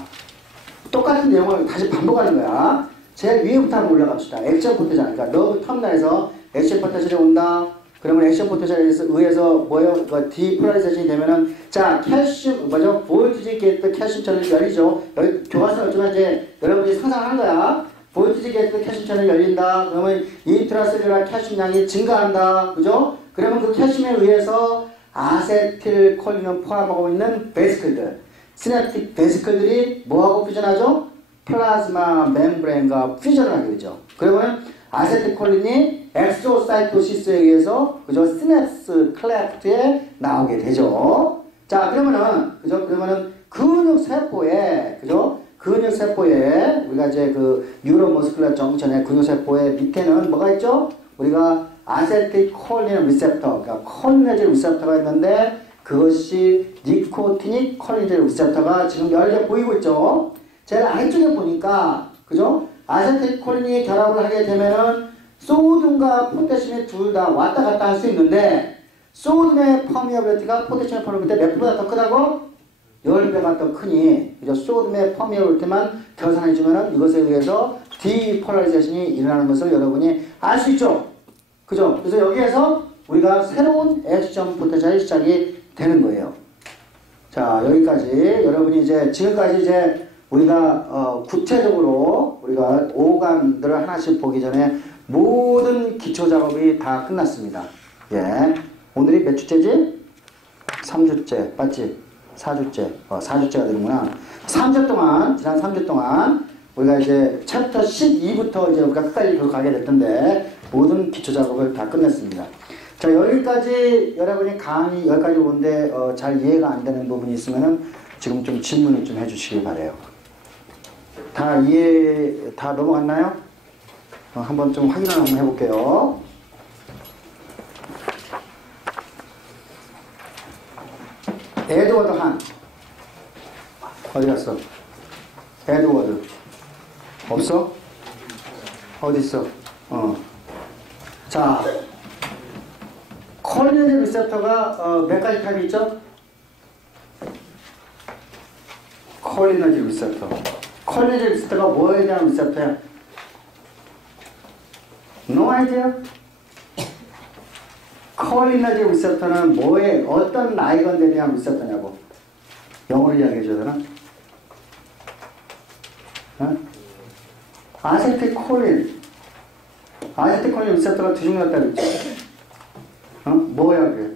똑같은 내용을 다시 반복하는 거야. 제일 위에부터 한번 올라갑시다. 액션 포텐셜. 그러니까 너브 터미널에서 액션 포텐셜이 온다. 그러면 액션 포텐셜에 의해서 뭐예요? 디폴라리제이션이 되면은 자, 칼슘 뭐죠? 볼티지 게이트 칼슘 채널이 열리죠. 여기 교과서는 어쩌면 이제 여러분이 상상하는 거야. 볼티지 게이트 칼슘 채널이 열린다. 그러면 인트라셀룰라 칼슘 양이 증가한다. 그죠? 그러면 그 칼슘에 의해서 아세틸콜린을 포함하고 있는 베시클들, 시냅틱 베시클들이 뭐하고 퓨전하죠? 플라즈마 멤브레인과 퓨전을 하게 되죠. 그러면 아세틸콜린이 엑소사이토시스에 의해서 그죠? 시냅스 클래프트에 나오게 되죠. 자, 그러면은 그죠? 그러면은 근육 세포에 그죠? 근육 세포에 우리가 이제 그 뉴로머스큘러 정션의 근육 세포의 밑에는 뭐가 있죠? 우리가 아세틸콜린 리셉터, 그러니까 콜리네질 리셉터가 있는데 그것이 니코티닉 콜리네질 리셉터가 지금 여러 개 보이고 있죠. 제일 아래쪽에 보니까 그죠? 아세틸콜린이 결합을 하게 되면은 소듐과 포타슘이 둘 다 왔다 갔다 할 수 있는데 소듐의 퍼미어빌리티가 포타슘의 퍼미어빌리티 몇 배보다 더 크다고? 10배가 더 크니 그죠? 소듐의 퍼미어빌리티만 계산해주면은 이것에 의해서 디폴라리제이션이 일어나는 것을 여러분이 알 수 있죠. 그죠? 그래서 여기에서 우리가 새로운 액션 포텐셜이 시작이 되는 거예요. 자, 여기까지 여러분이 이제 지금까지 이제 우리가 구체적으로 우리가 오감들을 하나씩 보기 전에 모든 기초 작업이 다 끝났습니다. 예. 오늘이 몇 주째지? 3주째. 맞지? 4주째. 4주째가 되는구나. 3주 동안, 지난 3주 동안 우리가 이제 챕터 12부터 이제 우리가 끝까지 계속 가게 될 텐데 모든 기초 작업을 다 끝냈습니다. 자, 여기까지 여러분이 강의 여기까지 오는데 잘 이해가 안 되는 부분이 있으면은 지금 좀 질문을 좀 해주시기 바래요. 다 이해 다 넘어갔나요? 한번 좀 확인을 한번 해볼게요. 에드워드 한 어디 갔어? 에드워드 없어? 어디 있어? 자, 콜리네지 리셉터가 몇 가지 타입이 있죠? 콜리네지 리셉터. 콜리네지 리셉터가 뭐에 대한 리셉터야? No idea? 콜리네지 리셉터는 뭐에 어떤 라이건에 대한 리셉터냐고. 영어로 이야기해 줘야 되나? 아세틸콜린. 아세틸콜린 리셉터가 두 종류가 있다고 했죠. 뭐야 그게?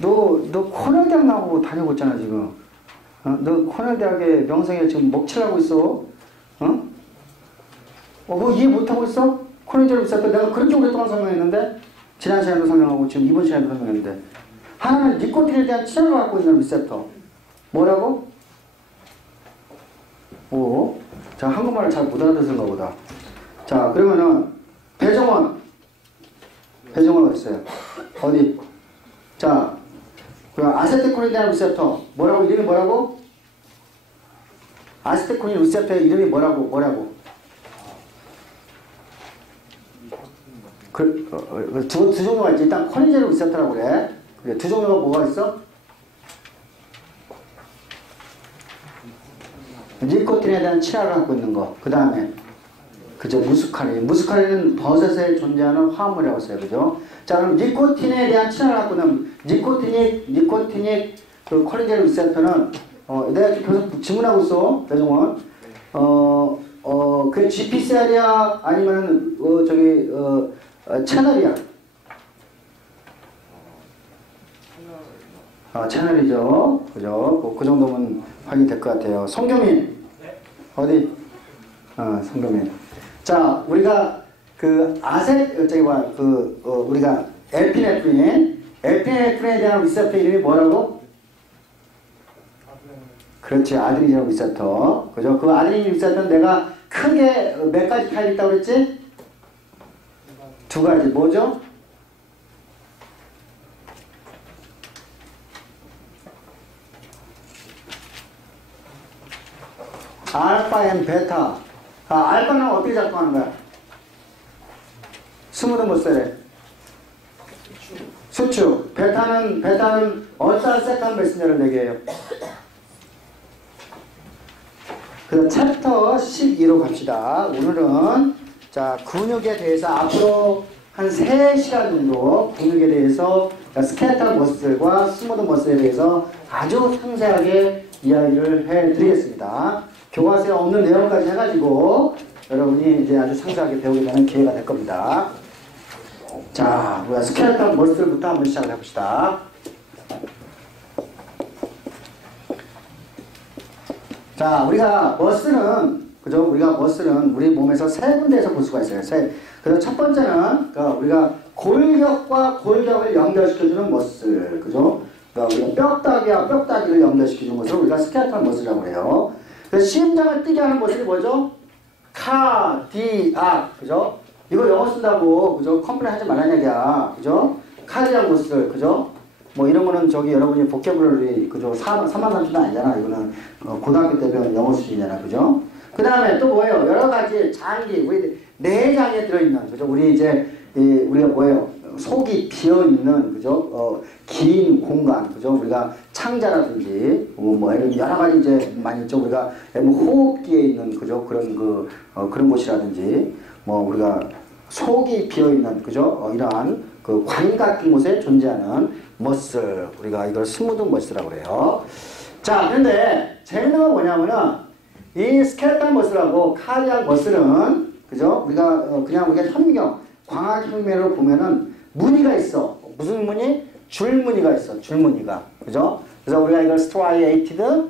너 코넬 대학 나오고 다니고 있잖아 지금. 너 코넬 대학의 명성에 지금 먹칠하고 있어. 그거 이해 못하고 있어? 코넬 리셉터 내가 그렇게 오랫동안 설명했는데, 지난 시간에도 설명하고 지금 이번 시간에도 설명했는데, 하나는 니코틴에 대한 치료를 갖고 있는 리셉터. 뭐라고? 자, 한국말을 잘 못 알아듣는가 보다. 자, 그러면은 배정원 어디 있어요? 어디? 자, 그 아세틸콜린에 대한 리셉터 뭐라고? 이름이 뭐라고? 아세틸콜린 리셉터의 이름이 뭐라고? 두 종류가 있지. 일단 콜린제로 리셉터라고 그래. 두 종류가 뭐가 있어? 니코틴에 대한 치아를 갖고 있는 거. 그 다음에 그죠? 무스카린. 무스카린은 버섯에 존재하는 화합물이라고 써요. 그죠? 자, 그럼 니코틴에 대한 치아를 갖고 있는 니코틴이 그 콜린제 리셉터는 내가 계속 질문하고 있어. 배정원. 그게 GPCR이야? 아니면은 채널이야? 채널이죠. 그죠? 그 정도면 확인이 될 것 같아요. 송경민. 어디? 송경민. 자, 우리가 우리가 에피네프린에 대한 리셉터 이름이 뭐라고? 그렇지. 아드레닌 리셉터. 그죠? 그 아드레닌 리셉터는 내가 크게 몇 가지 타입이 있다고 그랬지? 두 가지. 뭐죠? 알파 앤 베타. 알파는 어떻게 작동하는 거야? 스무드 모셀에 수축. 베타는 어떤 세컨 메신저를 내게 해요? 그래서 챕터 12로 갑시다. 오늘은 자, 근육에 대해서 앞으로 한 3시간 정도 근육에 대해서 스켈레탈 머슬과 스무드 머슬에 대해서 아주 상세하게 이야기를 해드리겠습니다. 교과서에 없는 내용까지 해가지고 여러분이 이제 아주 상세하게 배우게 되는 기회가 될 겁니다. 자, 우리가 스켈레탈 머슬부터 한번 시작을 해봅시다. 자, 우리가 머슬은 우리 몸에서 세 군데에서 볼 수가 있어요. 그래서 첫 번째는 우리가 골격과 골격을 연결시켜주는 머슬, 그죠? 우리가 뼈다귀와 뼈다귀를 연결시키는 것을 우리가 스켈레탈 머슬이라고 해요. 그래서 심장을 뛰게 하는 머슬이 뭐죠? 카디악, 그죠? 이거 영어 쓴다고, 그죠? 컴플레인 하지 말라는 얘기야, 그죠? 카디악 머슬, 그죠? 뭐 이런 거는 여러분이 보캐블러리, 그죠? 3만 3천 아니잖아. 이거는 고등학교 때 배운 영어 수준이잖아, 그죠? 그 다음에 또 뭐예요? 여러 가지 장기, 우리 내장에 들어있는, 그죠? 우리가 뭐예요? 속이 비어있는, 그죠? 긴 공간, 그죠? 우리가 창자라든지, 여러 가지 이제 많이 있죠. 우리가 호흡기에 있는, 그죠? 그런 곳이라든지, 우리가 속이 비어있는, 그죠? 이러한 관 같은 곳에 존재하는 머슬. 우리가 이걸 스무드 머슬이라고 그래요. 자, 근데 재밌는 건 뭐냐면은, 이 스켈레탈 머슬하고 카디악 머슬은, 그죠? 우리가 현미경, 광학혁명으로 보면은 무늬가 있어. 무슨 무늬? 줄무늬가 있어. 줄무늬가. 그죠? 그래서 우리가 이걸 스트라이에이티드,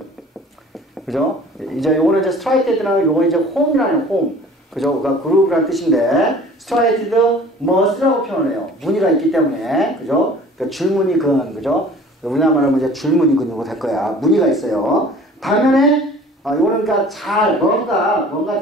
그죠? 이제 요거는 이제 스트라이에이티드는 요거 이제 홈이라는 홈. 그죠? 그러니까 그루브라는 뜻인데, 스트라이에이티드 머슬이라고 표현을 해요. 무늬가 있기 때문에. 그죠? 그러니까 줄무늬 근, 그죠? 우리나라 말하면 이제 줄무늬 근으로 될 거야. 무늬가 있어요. 반면에 이거는 그러니까 뭔가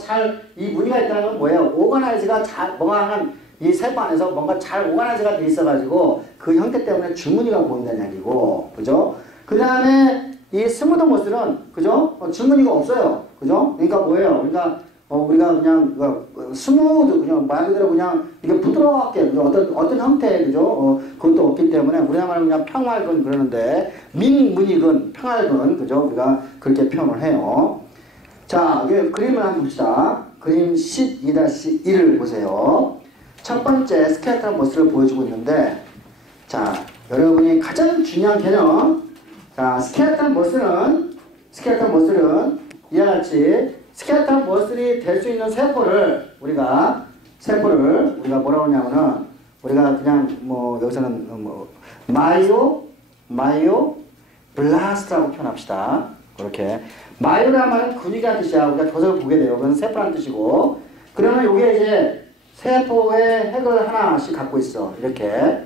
이 무늬가 있다는 건 뭐예요? 오가나이즈가 뭔가 하는 이 세포 안에서 뭔가 잘 오가나이즈가 돼 있어가지고 그 형태 때문에 줄무늬가 보인다는 얘기고, 그죠? 그 다음에 이 스무드 머슬은, 그죠? 줄무늬가 없어요. 그죠? 그러니까 뭐예요? 우리가 그냥, 스무드, 그냥 말 그대로 그냥 이게 부드럽게, 그죠? 어떤 형태, 그죠? 그것도 없기 때문에 우리나라 말은 그냥 평활근 그러는데, 민무늬근, 평활근, 그죠? 우리가 그렇게 표현을 해요. 자, 그림을 한번 봅시다. 그림 12-1을 보세요. 첫 번째 스켈레탈 머슬을 보여주고 있는데, 자, 여러분이 가장 중요한 개념. 자, 스켈레탈 머슬은 이와 같이 스켈레탈 머슬이 될 수 있는 세포를 우리가 뭐라고 하냐면은, 우리가 그냥 여기서는 마이오 블라스트라고 표현합시다. 그렇게. 마이오라는 말은 근육이라는 뜻이야. 우리가 조석을 보게 돼요. 그건 세포라는 뜻이고. 그러면 요게 이제 세포의 핵을 하나씩 갖고 있어. 이렇게.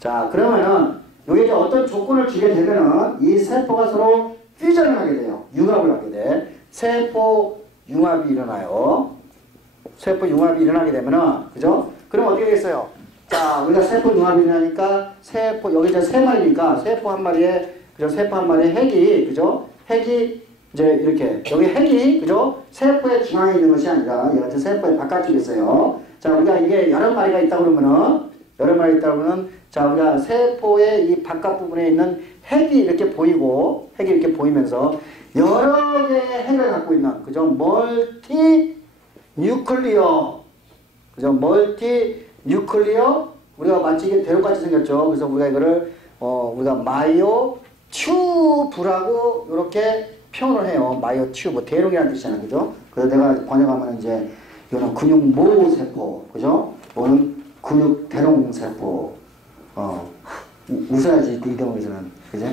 자, 그러면은 요게 이제 어떤 조건을 주게 되면은 이 세포가 서로 퓨전을 하게 돼요. 융합을 하게 돼. 세포 융합이 일어나요. 세포 융합이 일어나게 되면은, 그죠? 그럼 어떻게 되겠어요? 자, 우리가 세포 융합이 일어나니까 여기 이제 세 마리니까 세포 한 마리에, 그죠? 세포 한 마리에 핵이, 그죠? 핵이 이제 이렇게, 여기 핵이, 그죠? 세포의 중앙에 있는 것이 아니라, 얘가 세포의 바깥쪽에 있어요. 자, 우리가 이게 여러 마리가 있다 그러면은, 자, 우리가 세포의 이 바깥 부분에 있는 핵이 이렇게 보이면서, 여러 개의 핵을 갖고 있는, 그죠? 멀티 뉴클리어. 그죠? 멀티 뉴클리어. 우리가 마치 이게 대륙같이 생겼죠. 그래서 우리가 이거를, 우리가 마이오 튜브라고 이렇게 표현을 해요. 마이오 튜브. 대륙이라는 뜻이잖아요. 그죠? 그래서 내가 번역하면 이제, 이거는 근육 모세포. 그죠? 이거는 근육 대롱세포. 웃어야지, 이 대목에서는. 그지?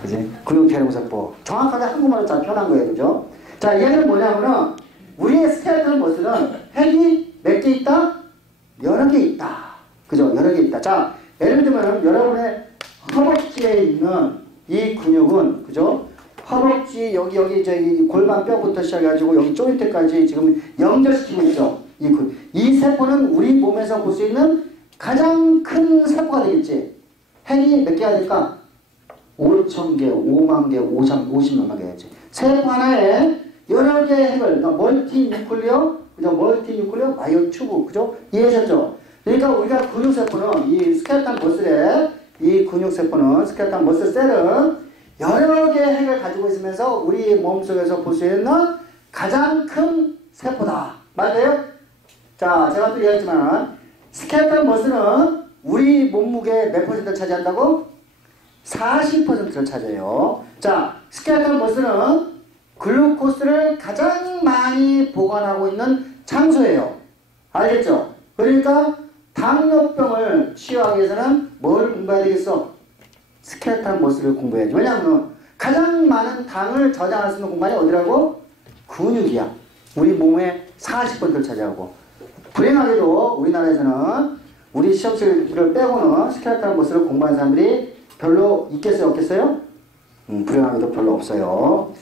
그지? 근육 대롱세포. 정확하게 한국말로 잘 표현한 거예요. 그죠? 자, 얘는 뭐냐면은, 우리의 스켈레탈 머슬은 핵이 몇 개 있다? 여러 개 있다. 그죠? 여러 개 있다. 자, 예를 들면 여러분의 허벅지에 있는 이 근육은, 그죠? 허벅지, 여기 이제 이 골반 뼈부터 시작해가지고 여기 조인트까지 지금 연결시키고 있죠. 이 세포는 우리 몸에서 볼 수 있는 가장 큰 세포가 되겠지. 핵이 몇 개가 될까? 5,000개, 5만 개, 50만 개겠지. 세포 하나에 여러 개의 핵을, 그러니까 멀티 뉴클리어, 마이오 튜브, 그죠? 이해하셨죠? 그러니까 우리가 근육세포는, 이 스켈레탈 머슬의 이 근육세포는, 스켈레탈 머슬 셀은 여러 개의 핵을 가지고 있으면서 우리 몸속에서 볼 수 있는 가장 큰 세포다. 맞아요? 자, 제가 또 얘기했지만, 스켈레탈 머슬은 우리 몸무게 몇 퍼센트를 차지한다고? 40%를 차지해요. 자, 스켈레탈 머슬은 글루코스를 가장 많이 보관하고 있는 장소예요. 알겠죠? 그러니까 당뇨병을 치유하기 위해서는 뭘 공부해야 되겠어? 스켈레탈 머슬을 공부해야지. 왜냐하면 가장 많은 당을 저장할 수 있는 공간이 어디라고? 근육이야. 우리 몸의 40%를 차지하고. 불행하게도 우리나라에서는 우리 시험실을 빼고는 스켈레탈 머슬을 공부하는 사람들이 별로 있겠어요? 없겠어요? 불행하게도 별로 없어요.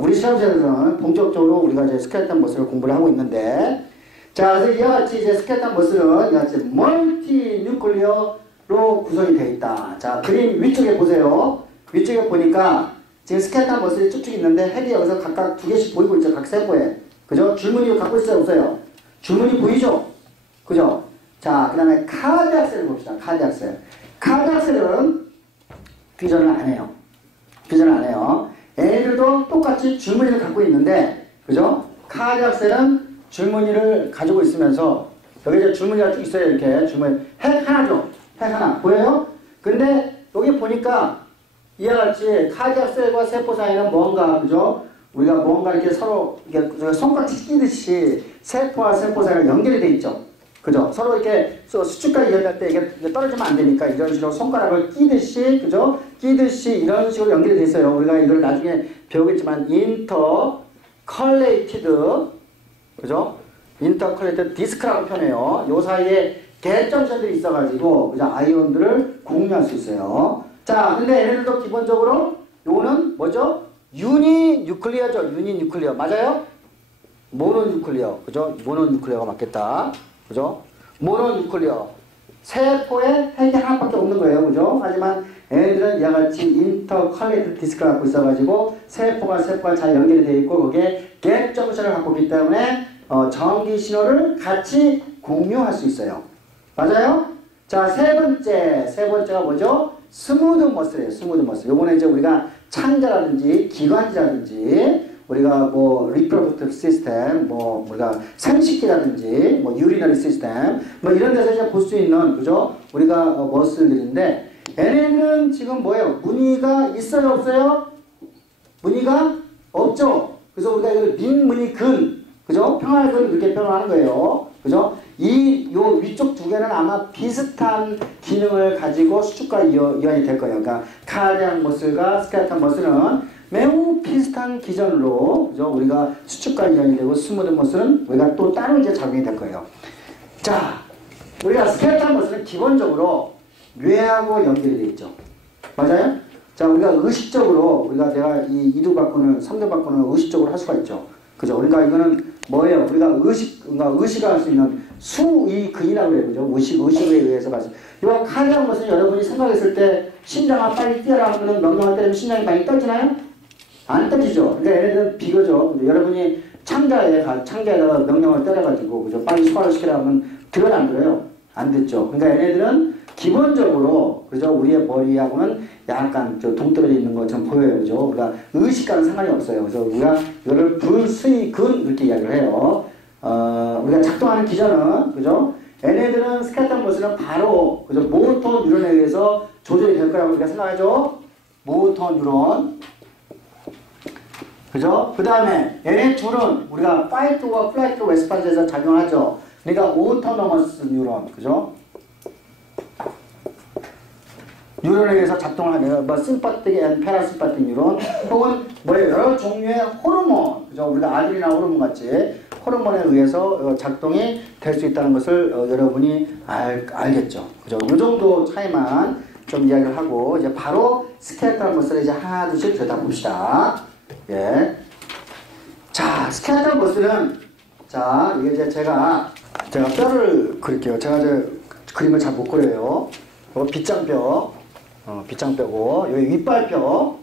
우리 시험실에서는 본격적으로 우리가 이제 스켈레탈 머슬을 공부를 하고 있는데, 자, 그래서 이와 같이 이제 스켈레탈 머슬은 이와 같이 멀티 뉴클리어로 구성이 되어 있다. 자, 그림 위쪽에 보세요. 위쪽에 보니까 지금 스켈레탈 머슬이 쭉쭉 있는데 핵이 여기서 각각 두 개씩 보이고 있죠. 각 세포에. 그죠? 줄무늬 갖고 있어요? 없어요? 줄무늬 보이죠? 그죠? 자, 그 다음에 카디악셀을 봅시다. 카디악셀. 카디악셀은 퓨전을 안 해요. 얘네들도 똑같이 줄무늬를 갖고 있는데, 그죠? 카디악셀은 줄무늬를 가지고 있으면서, 여기 이제 줄무늬가 쭉 있어요. 이렇게. 줄무늬. 핵 하나죠? 핵 하나. 보여요? 근데 여기 보니까 이와 같이 카디악셀과 세포 사이는 뭔가, 그죠? 우리가 뭔가 이렇게 서로, 이렇게 손가락이 끼듯이 세포와 세포 사이가 연결이 돼 있죠? 그죠? 서로 이렇게 수축까지 연결할 때 이게 떨어지면 안 되니까 이런 식으로 손가락을 끼듯이, 그죠? 끼듯이 이런 식으로 연결이 돼 있어요. 우리가 이걸 나중에 배우겠지만, 인터컬레이티드, 그죠? 인터컬레이티드 디스크라고 표현해요. 요 사이에 갭정션들이 있어가지고, 그죠? 아이온들을 공유할 수 있어요. 자, 근데 얘네들도 기본적으로, 요거는 뭐죠? 유니뉴클리어죠. 유니뉴클리어. 맞아요? 모노뉴클리어. 그죠? 모노뉴클리어가 맞겠다. 그죠? 모노뉴클리어. 세포에 핵이 하나밖에 없는 거예요. 그죠? 하지만 얘네들은 이와 같이 인터컬레이트 디스크를 갖고 있어가지고 세포가 잘 연결이 되어 있고 거기에 갭 정션을 갖고 있기 때문에 전기 신호를 같이 공유할 수 있어요. 맞아요? 자, 세 번째가 뭐죠? 스무드 머슬이에요. 스무드 머슬. 요거는 이제 우리가 창자라든지 기관지라든지 우리가 뭐 리프로덕티브 시스템, 뭐 우리가 생식기라든지 뭐 유리너리 시스템, 뭐 이런 데서 이제 볼 수 있는 그죠? 우리가 머슬들인데 얘네는 지금 뭐예요? 무늬가 있어요, 없어요? 무늬가 없죠. 그래서 우리가 이걸 민무늬근, 그죠? 평활근 이렇게 표현하는 거예요. 그죠? 요 위쪽 두 개는 아마 비슷한 기능을 가지고 수축과 이완이 될 거예요. 그러니까 카디악 머슬과 스켈레탈 머슬은 매우 비슷한 기전으로, 그죠? 우리가 수축과 이완이 되고 스무드 머슬은 우리가 또 따로 이제 작용이 될 거예요. 자, 우리가 스켈레탈 머슬은 기본적으로 뇌하고 연결이 되어 있죠. 맞아요? 자, 우리가 의식적으로, 내가 이 2두 바꾸는, 3두 바꾸는 의식적으로 할 수가 있죠. 그죠? 그러니까 이거는 뭐예요? 우리가 의식할 수 있는 수의근이라고 해요. 그죠? 의식에 의해서 가지고. 이거 카디악 머슬은 여러분이 생각했을 때 심장아 빨리 뛰어라 하면 명령할 때면 심장이 많이 떨지나요? 안 떨지죠. 그러니까 얘네들은 비거죠. 여러분이 창자에다가 명령을 때려가지고, 그죠? 빨리 소화를 시키라 하면 들어요, 안 들어요? 안 듣죠. 그러니까 얘네들은 기본적으로, 그죠? 우리의 머리하고는 약간 동떨어져 있는 것처럼 보여요. 그죠? 우리가 의식과는 상관이 없어요. 그래서 우리가 이거를 불수의근 이렇게 이야기를 해요. 우리가 작동하는 기전은, 그죠? 얘네들은 스켈레탈 머슬은 바로, 그죠? 모터 뉴런에 의해서 조절이 될 거라고 우리가 생각하죠? 모터 뉴런. 그죠? 그 다음에 얘네 둘은 우리가 파이트와 플라이트 레스판스에서 작용하죠. 그러니까 오토노머스 뉴런. 그죠? 뉴런에 의해서 작동을 하면 뭐 심파틱 앤 패라심파틱 뉴런 혹은 뭐 여러 종류의 호르몬, 그죠? 우리가 아드리나 호르몬 같이 호르몬에 의해서 작동이 될 수 있다는 것을 여러분이 알겠죠. 그죠? 이 정도 차이만 좀 이야기를 하고 이제 바로 스켈레탈 머슬을 이제 하나 둘씩 들여다봅시다. 예. 자, 스켈레탈 머슬은 자, 이게 이제 제가 뼈를 그릴게요. 제가 이제 그림을 잘 못 그려요. 이거 빗장뼈. 빗장뼈고, 여기 윗발뼈,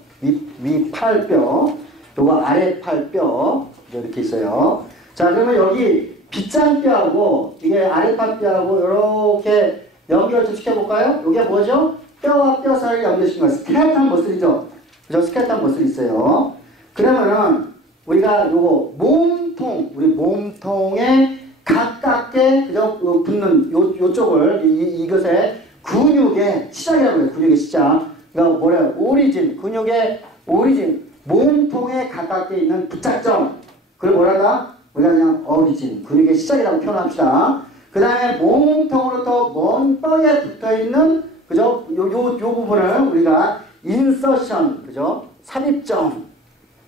윗팔뼈, 요거 아랫팔뼈, 이렇게 있어요. 자, 그러면 여기 빗장뼈하고, 이게 아랫팔뼈하고, 이렇게 연결 좀 시켜볼까요? 이게 뭐죠? 뼈와 뼈 사이를 연결시킨 거예요. 스켈레탈 머슬이죠? 그죠? 스켈레탈 머슬이 있어요. 그러면은, 우리가 요거 몸통, 우리 몸통에 가깝게, 그죠? 붙는 요쪽을, 이것에 근육의 시작이라고 해요. 근육의 시작. 그러니까 뭐래요? 오리진. 근육의 오리진. 몸통에 가깝게 있는 부착점. 그걸 뭐라다? 우리가 그냥 오리진. 근육의 시작이라고 표현합시다. 그 다음에 몸통으로부터 먼 뼈에 붙어 있는, 그죠? 요 부분을 우리가 인서션. 그죠? 삽입점.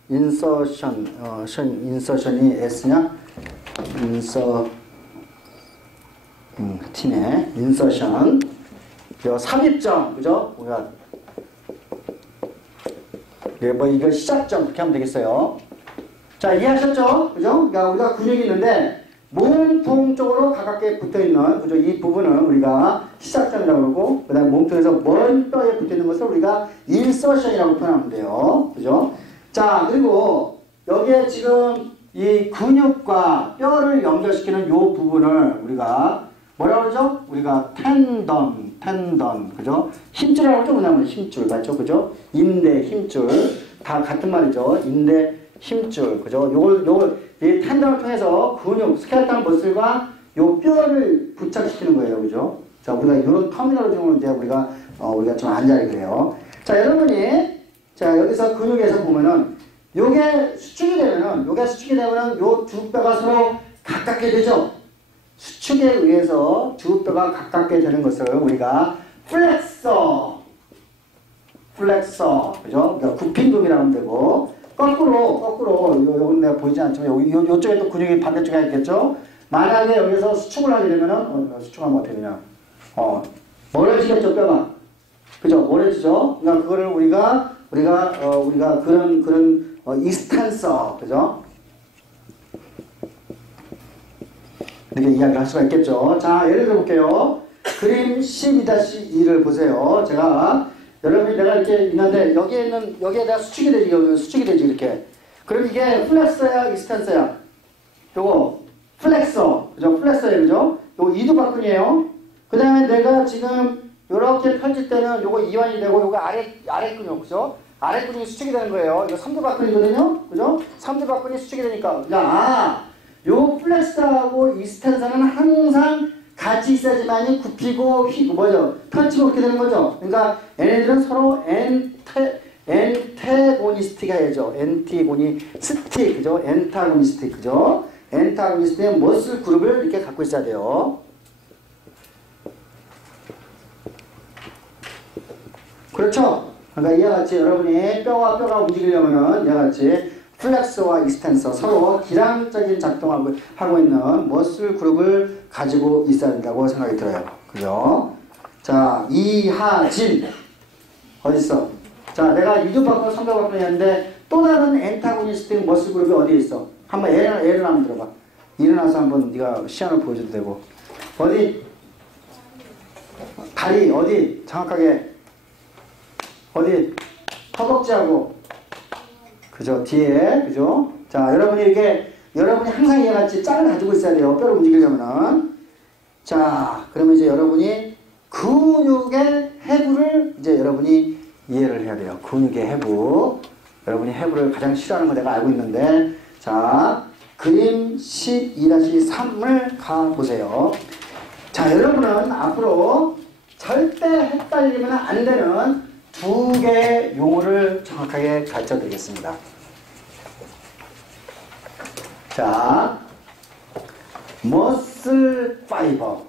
인서션이 S냐? T네. 인서션. 삽입점, 그죠? 우리가 뭐 이거 시작점 그렇게 하면 되겠어요. 자, 이해하셨죠? 그죠? 그러니까 우리가 근육이 있는데 몸통 쪽으로 가깝게 붙어 있는, 그죠? 이 부분은 우리가 시작점이라고 그러고, 그다음에 몸통에서 먼 뼈에 붙어 있는 것을 우리가 인서션이라고 표현하면 돼요. 그죠? 자, 그리고 여기에 지금 이 근육과 뼈를 연결시키는 이 부분을 우리가 뭐라고 그러죠? 우리가 텐던, 그죠? 힘줄이라고 하죠? 뭐냐면 힘줄, 맞죠? 그죠? 인대, 힘줄. 다 같은 말이죠. 인대, 힘줄, 그죠? 이 텐던을 통해서 근육, 스켈레탈 머슬과 요 뼈를 부착시키는 거예요. 그죠? 자, 우리가 이런 터미널을 이제 우리가 좀 안잘 그래요. 자, 여러분이, 자, 여기서 근육에서 보면은, 요게 수축이 되면은 요 두 뼈가 서로 가깝게 되죠? 수축에 의해서 두 뼈가 가깝게 되는 것을 우리가 플렉서, 그죠? 그러니까 굽힌금이라고 하면 되고, 거꾸로, 요건 내가 보이지 않지만, 요쪽에 또 근육이 반대쪽에 있겠죠? 만약에 여기서 수축을 하게 되면은, 수축하면 어떻게 되냐? 멀어지겠죠, 뼈가. 그죠? 멀어지죠? 그러니까 그거를 우리가 그런 익스텐서, 그죠? 이렇게 이야기를 할 수가 있겠죠. 자, 예를 들어 볼게요. 그림 12-2를 보세요. 제가 여러분이 내가 이렇게 있는데 여기에다 수축이 되지, 여기 수축이 되지 이렇게. 그럼 이게 플렉서야, 익스텐서야? 요거 플렉서, 그죠? 플렉서예요, 그죠? 요거 이두박근이에요. 그 다음에 내가 지금 요렇게 펼칠 때는 요거 이완이 되고 요거 아래 근육, 그죠? 아래 근육이 수축이 되는 거예요. 이거 삼두박근이거든요, 그죠? 삼두박근이 수축이 되니까, 요 플렉서하고 익스텐서는 항상 같이 있어야지만이 굽히고 뭐죠? 펼치고 이렇게 되는 거죠. 그러니까 얘네들은 서로 엔테고니스틱 해야죠. 엔티고니스틱, 그죠? 엔타고니스틱, 그죠? 엔타고니스틱의 머슬 그룹을 이렇게 갖고 있어야 돼요. 그렇죠? 그러니까 이와 같이 여러분이 뼈와 뼈가 움직이려면은 이와 같이 플렉서와 익스텐서 서로 기량적인 작동을 하고 있는 머슬 그룹을 가지고 있어야 된다고 생각이 들어요. 그죠? 자, 이하진 어딨어? 자, 내가 이두박근, 삼두박근 했는데 또 다른 엔타고니스틱 머슬 그룹이 어디에 있어? 한번 예를 한번 들어봐. 일어나서 한번 네가 시안을 보여줘도 되고. 어디? 다리 어디? 정확하게 어디? 허벅지하고 그죠? 뒤에 그죠? 자, 여러분이 항상 이와 같이 짤을 가지고 있어야 돼요. 뼈를 움직이려면은. 자, 그러면 이제 여러분이 근육의 해부를 이제 여러분이 이해를 해야 돼요. 근육의 해부. 여러분이 해부를 가장 싫어하는 거 내가 알고 있는데, 자, 그림 12-3을 가보세요. 자, 여러분은 앞으로 절대 헷갈리면 안 되는 두 개의 용어를 정확하게 가르쳐 드리겠습니다. 자, 머슬 파이버.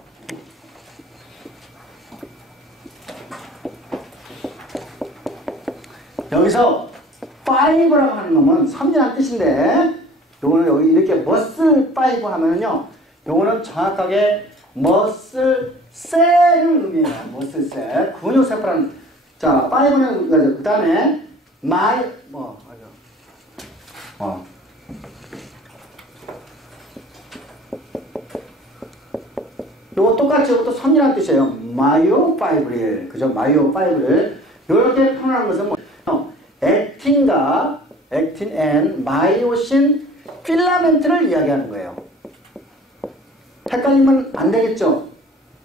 여기서 파이버라고 하는 놈은 섬이라는 뜻인데, 요거는 여기 이렇게 머슬 파이버 하면은요, 요거는 정확하게 머슬 셀을 의미해요. 머슬 셀. 근육 세포라는. 자, 파이버는 그 다음에 요거 똑같이 이것도 섬이라는 뜻이에요. 마이오파이브릴. 그죠? 마이오파이브릴. 요렇게 표현하는 것은 뭐, 액틴 앤 마이오신 필라멘트를 이야기하는 거예요. 헷갈리면 안 되겠죠?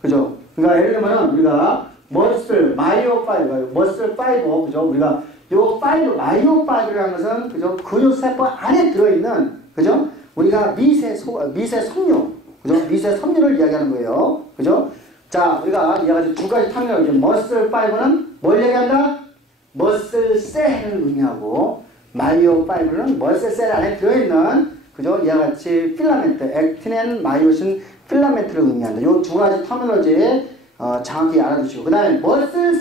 그죠? 그러니까 예를 들면 우리가 머슬, 마이오파이브, 머슬 파이버, 그죠? 우리가 요 파이브, 마이오파이브라는 것은 그죠? 근육세포 안에 들어있는, 그죠? 우리가 미세 섬유, 그죠? 미세 섬유를 이야기하는 거예요. 그죠? 자, 우리가 이와같이 두 가지 탕면을, 머슬 파이브는 뭘 얘기한다? 머슬 셀을 의미하고, 마이오파이브는 머슬 셀 안에 들어있는, 그죠? 이와같이 필라멘트, 액틴 앤 마이오신 필라멘트를 의미한다. 요 두 가지 터미널지 정확히 알아두시고, 그 다음에 머슬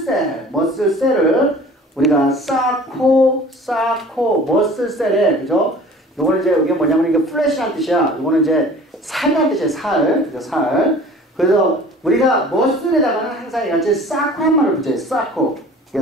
셀을 우리가 머슬 셀에, 그죠? 요거는 이제 이게 뭐냐면 이게 플래시란 뜻이야. 요거는 이제 살이란 뜻이에요. 그죠? 살. 그래서 우리가 머슬에다가는 항상 이같이 사코란 말을 붙여요. 사코. 이게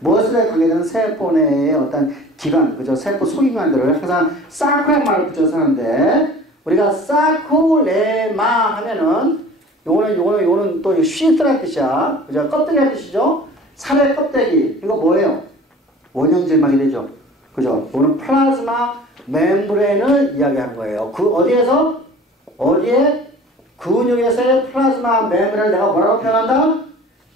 머슬에 관계되는 세포 내의 어떤 기관, 그죠? 세포 소기관들을 항상 사코란 말을 붙여서 하는데, 우리가 사코레마 하면은 요거는 또 쉬트란 뜻이야. 그죠? 껍데기란 뜻이죠? 살의 껍데기. 이거 뭐예요? 원형질막이 되죠. 그죠? 요거는 플라즈마 멤브레인을 이야기하는 거예요. 어디에? 근육에서의 플라즈마 멤브레인을 내가 뭐라고 표현한다?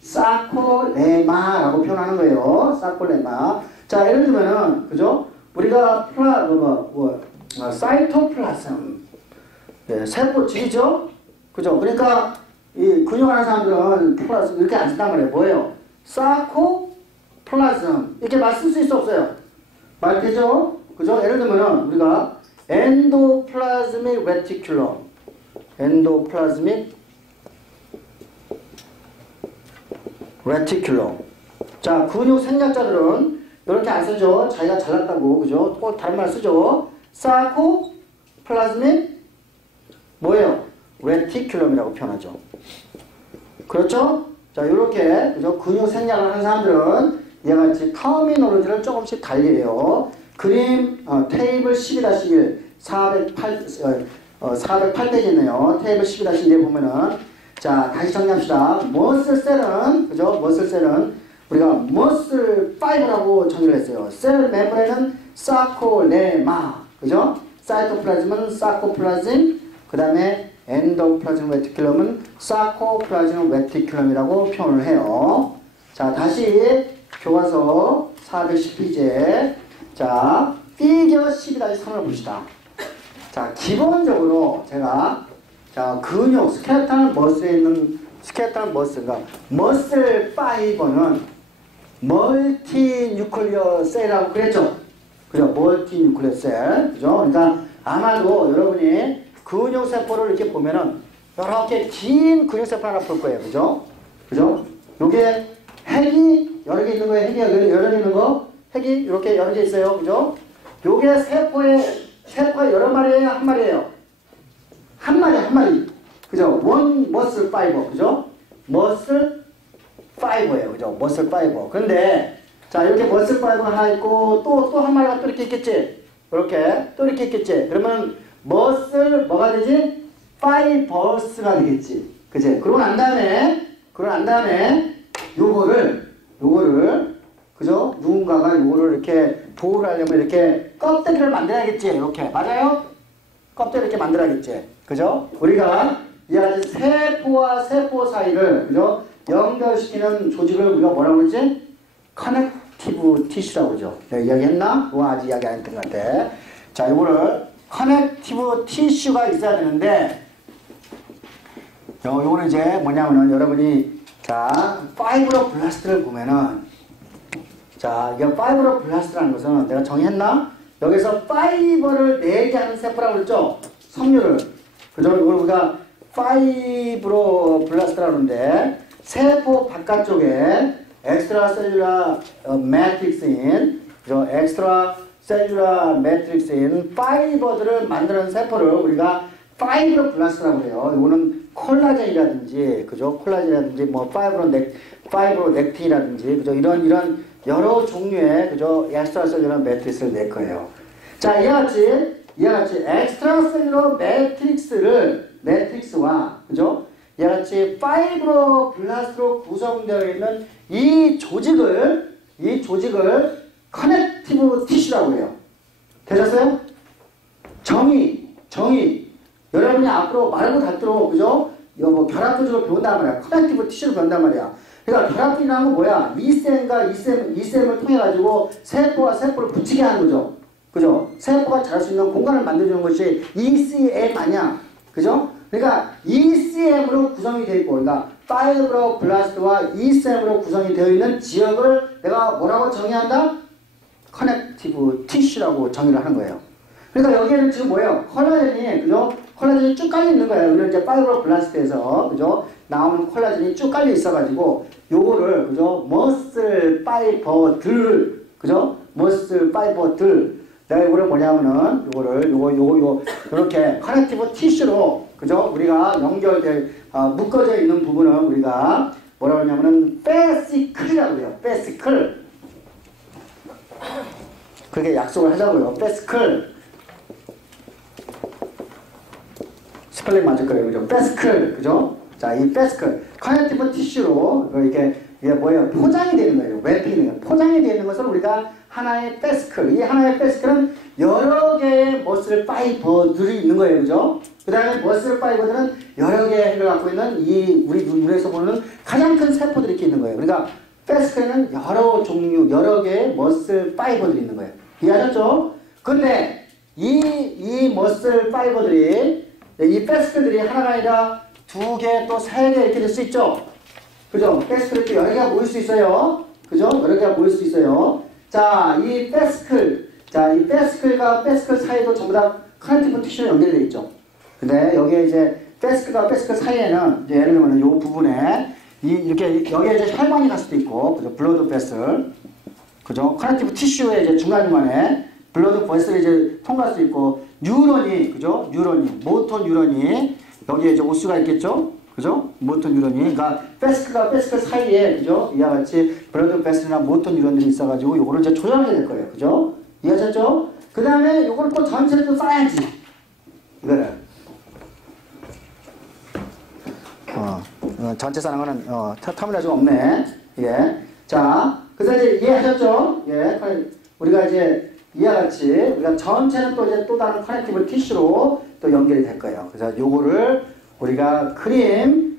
사코레마라고 표현하는 거예요. 사코레마. 자, 예를 들면은, 그죠? 우리가 사이토플라즘. 네, 세포질이죠? 그죠? 그러니까, 이 근육하는 사람들은 플라즘 이렇게 안 쓴단 말이에요. 뭐예요? 사코플라즘. 이렇게 말 쓸 수 있어, 없어요? 말 되죠? 그죠? 예를 들면은, 우리가 엔도플라즈믹 레티큘럼. 자, 근육 생략자들은 이렇게 안 쓰죠. 자기가 잘났다고, 그죠? 꼭 다른 말 쓰죠. 사코플라즈믹 뭐예요? 레티큘럼이라고 표현하죠. 그렇죠? 자, 요렇게, 그죠? 근육 생략을 하는 사람들은 이와 같이 터미놀로지를 조금씩 달리해요. 그림, 테이블 12-1, 408페이지네요. 테이블 12-1에 보면은, 자, 다시 정리합시다. 머슬셀은, 그죠? 머슬셀은 우리가 머슬 파이버라고 정의를 했어요. 셀 멤브레인은 사코레마, 그죠? 사이토플라즘은 사코플라즘, 그 다음에 엔도플라즘 레티큘럼은 사코플라즘 레티큘럼이라고 표현을 해요. 자, 다시 교과서 410페이지에 자, 피겨 12-3을 봅시다. 자, 기본적으로 제가 자, 근육, 스켈레탈 머슬에 있는 스켈레탈 머슬, 그러니까 머슬 파이버는 멀티 뉴클리어 셀이라고 그랬죠? 그죠? 멀티 뉴클리어 셀. 그죠? 그러니까 아마도 여러분이 근육세포를 이렇게 보면은 이렇게 긴 근육세포 하나 볼 거예요. 그죠? 그죠? 요게 핵이 여러 개 있는 거예요. 핵이 여러 개 있는 거. 핵이 이렇게 여러 개 있어요. 그죠? 요게 세포가 여러 마리예요? 한 마리예요? 한 마리. 그죠? 원 머슬 파이버. 그죠? 머슬 파이버예요. 그죠? 머슬 파이버. 그런데 자, 이렇게 머슬 파이버 하나 있고 또 한 마리가 또 이렇게 있겠지? 이렇게 또 이렇게 있겠지? 그러면 머슬 뭐가 되지? 파이버스가 되겠지. 그치? 그러고 난 다음에 요거를 그죠? 누군가가 요거를 이렇게 보호를 하려면 이렇게 껍데기를 만들어야겠지. 이렇게. 맞아요? 껍데기를 이렇게 만들어야겠지. 그죠? 우리가 이 아주 세포와 세포 사이를 그죠? 연결시키는 조직을 우리가 뭐라고 그러지? 커넥티브 티슈라고 그러죠. 내가 이야기했나? 그거 아직 이야기 안 했던 것 같아. 자, 요거를 커넥티브 티슈가 있어야 되는데 요거는 이제 뭐냐면은 여러분이 자, 파이브로블라스트를 보면은 자, 이게 파이브로블라스트라는 것은 내가 정의했나? 여기서 파이버를 내게 하는 세포라고 그랬죠? 섬유를. 그죠? 이걸 우리가 파이브로블라스트라고 하는데 세포 바깥쪽에 엑스트라셀룰라 매트릭스인 그죠? 엑스트라셀룰라 매트릭스인 파이버들을 만드는 세포를 우리가 파이브로블라스트라고 해요. 이거는 콜라겐이라든지 그죠? 콜라겐이라든지 뭐 파이브로넥틴이라든지 그죠? 이런 여러 종류의 그죠? 엑스트라셀룰라 매트릭스를 낼 거예요. 자, 이와 같이 엑스트라셀룰라 매트릭스와 그죠? 이와 같이 파이브로블라스트로 구성되어 있는 이 조직을 커넥티브 티슈라고 해요. 되셨어요? 정의. 여러분이 앞으로 말고 닳도록 그죠? 이거 뭐 결합 조직을 배운단 말이야. 커넥티브 티슈를 배운단 말이야. 그러니까 결합이라는 건 뭐야? 이셈과 이셈을 통해 가지고 세포와 세포를 붙이게 하는 거죠. 그죠? 세포가 자랄 수 있는 공간을 만들어주는 것이 ECM 아니야. 그죠? 그러니까 ECM으로 구성이 되어 있고, 그러니까 파이브로블라스트와 ECM으로 구성이 되어 있는 지역을 내가 뭐라고 정의한다? 커넥티브 티슈라고 정의를 하는 거예요. 그러니까 여기에는 지금 뭐예요? 콜라겐이, 그죠? 콜라겐이 쭉 깔려 있는 거예요. 우리는 이제 파이브로블라스트에서, 그죠? 나오는 콜라겐이 쭉 깔려 있어가지고, 요거를, 그죠? 머슬 파이버들, 그죠? 머슬 파이버들. 내가 이거를 뭐냐면은, 요거, 이렇게 커넥티브 티슈로, 그죠? 우리가 묶어져 있는 부분을 우리가 뭐라고 하냐면은, 베시클이라고 해요. 베시클. 그렇게 약속을 하자고요. 베시클. 스펠링 맞을 거예요. 그죠? 베스클. 그죠? 자, 이 베스클. 커넥티브 티슈로, 이게 뭐예요? 포장이 되는 거예요. 웹핑이. 포장이 되는 것을 우리가 하나의 베스클. 이 하나의 베스클은 여러 개의 머슬 파이버들이 있는 거예요. 그죠? 그 다음에 머슬 파이버들은 여러 개의 핵을 갖고 있는 우리 눈에서 보는 가장 큰 세포들이 이렇게 있는 거예요. 그러니까 베스클에는 여러 종류, 여러 개의 머슬 파이버들이 있는 거예요. 이해하셨죠? 근데 이 머슬 파이버들이 이 베스클들이 하나가 아니라 두 개 또 세 개 이렇게 될 수 있죠? 그죠? 베스클 이렇게 여러 개가 모일 수 있어요. 그죠? 여러 개가 모일 수 있어요. 자, 이 베스클과 베스클 사이도 전부 다 커넥티브 티슈로 연결되어 있죠. 근데 여기에 이제 베스클과 베스클 사이에는 이제 예를 들면 이 부분에 이렇게 여기에 이제 혈관이 갈 수도 있고, 그죠? 블러드 베슬. 그죠? 커넥티브 티슈의 이제 중간중간에 블러드 베슬이 이제 통과할 수 있고, 뉴런이, 그죠? 모터 뉴런이, 여기에 이제 오스가 있겠죠? 그죠? 모터 뉴런이. 그러니까, 베스클과 베스클 사이에, 그죠? 이와 같이 블러드 베슬이나 모터 뉴런들이 있어가지고, 요거를 이제 조절하게 될 거예요. 그죠? 이해하셨죠? 그 다음에 요걸 또 전체를 또 쌓아야지. 이거를. 전체 쌓는 거는, 터미널이 좀 없네. 이게. 자, 그래서 이제 이해하셨죠? 예, 우리가 이제 이와 같이 우리가 전체는 또 이제 또 다른 커넥티브 티슈로 또 연결이 될 거예요. 그래서 요거를 우리가 그림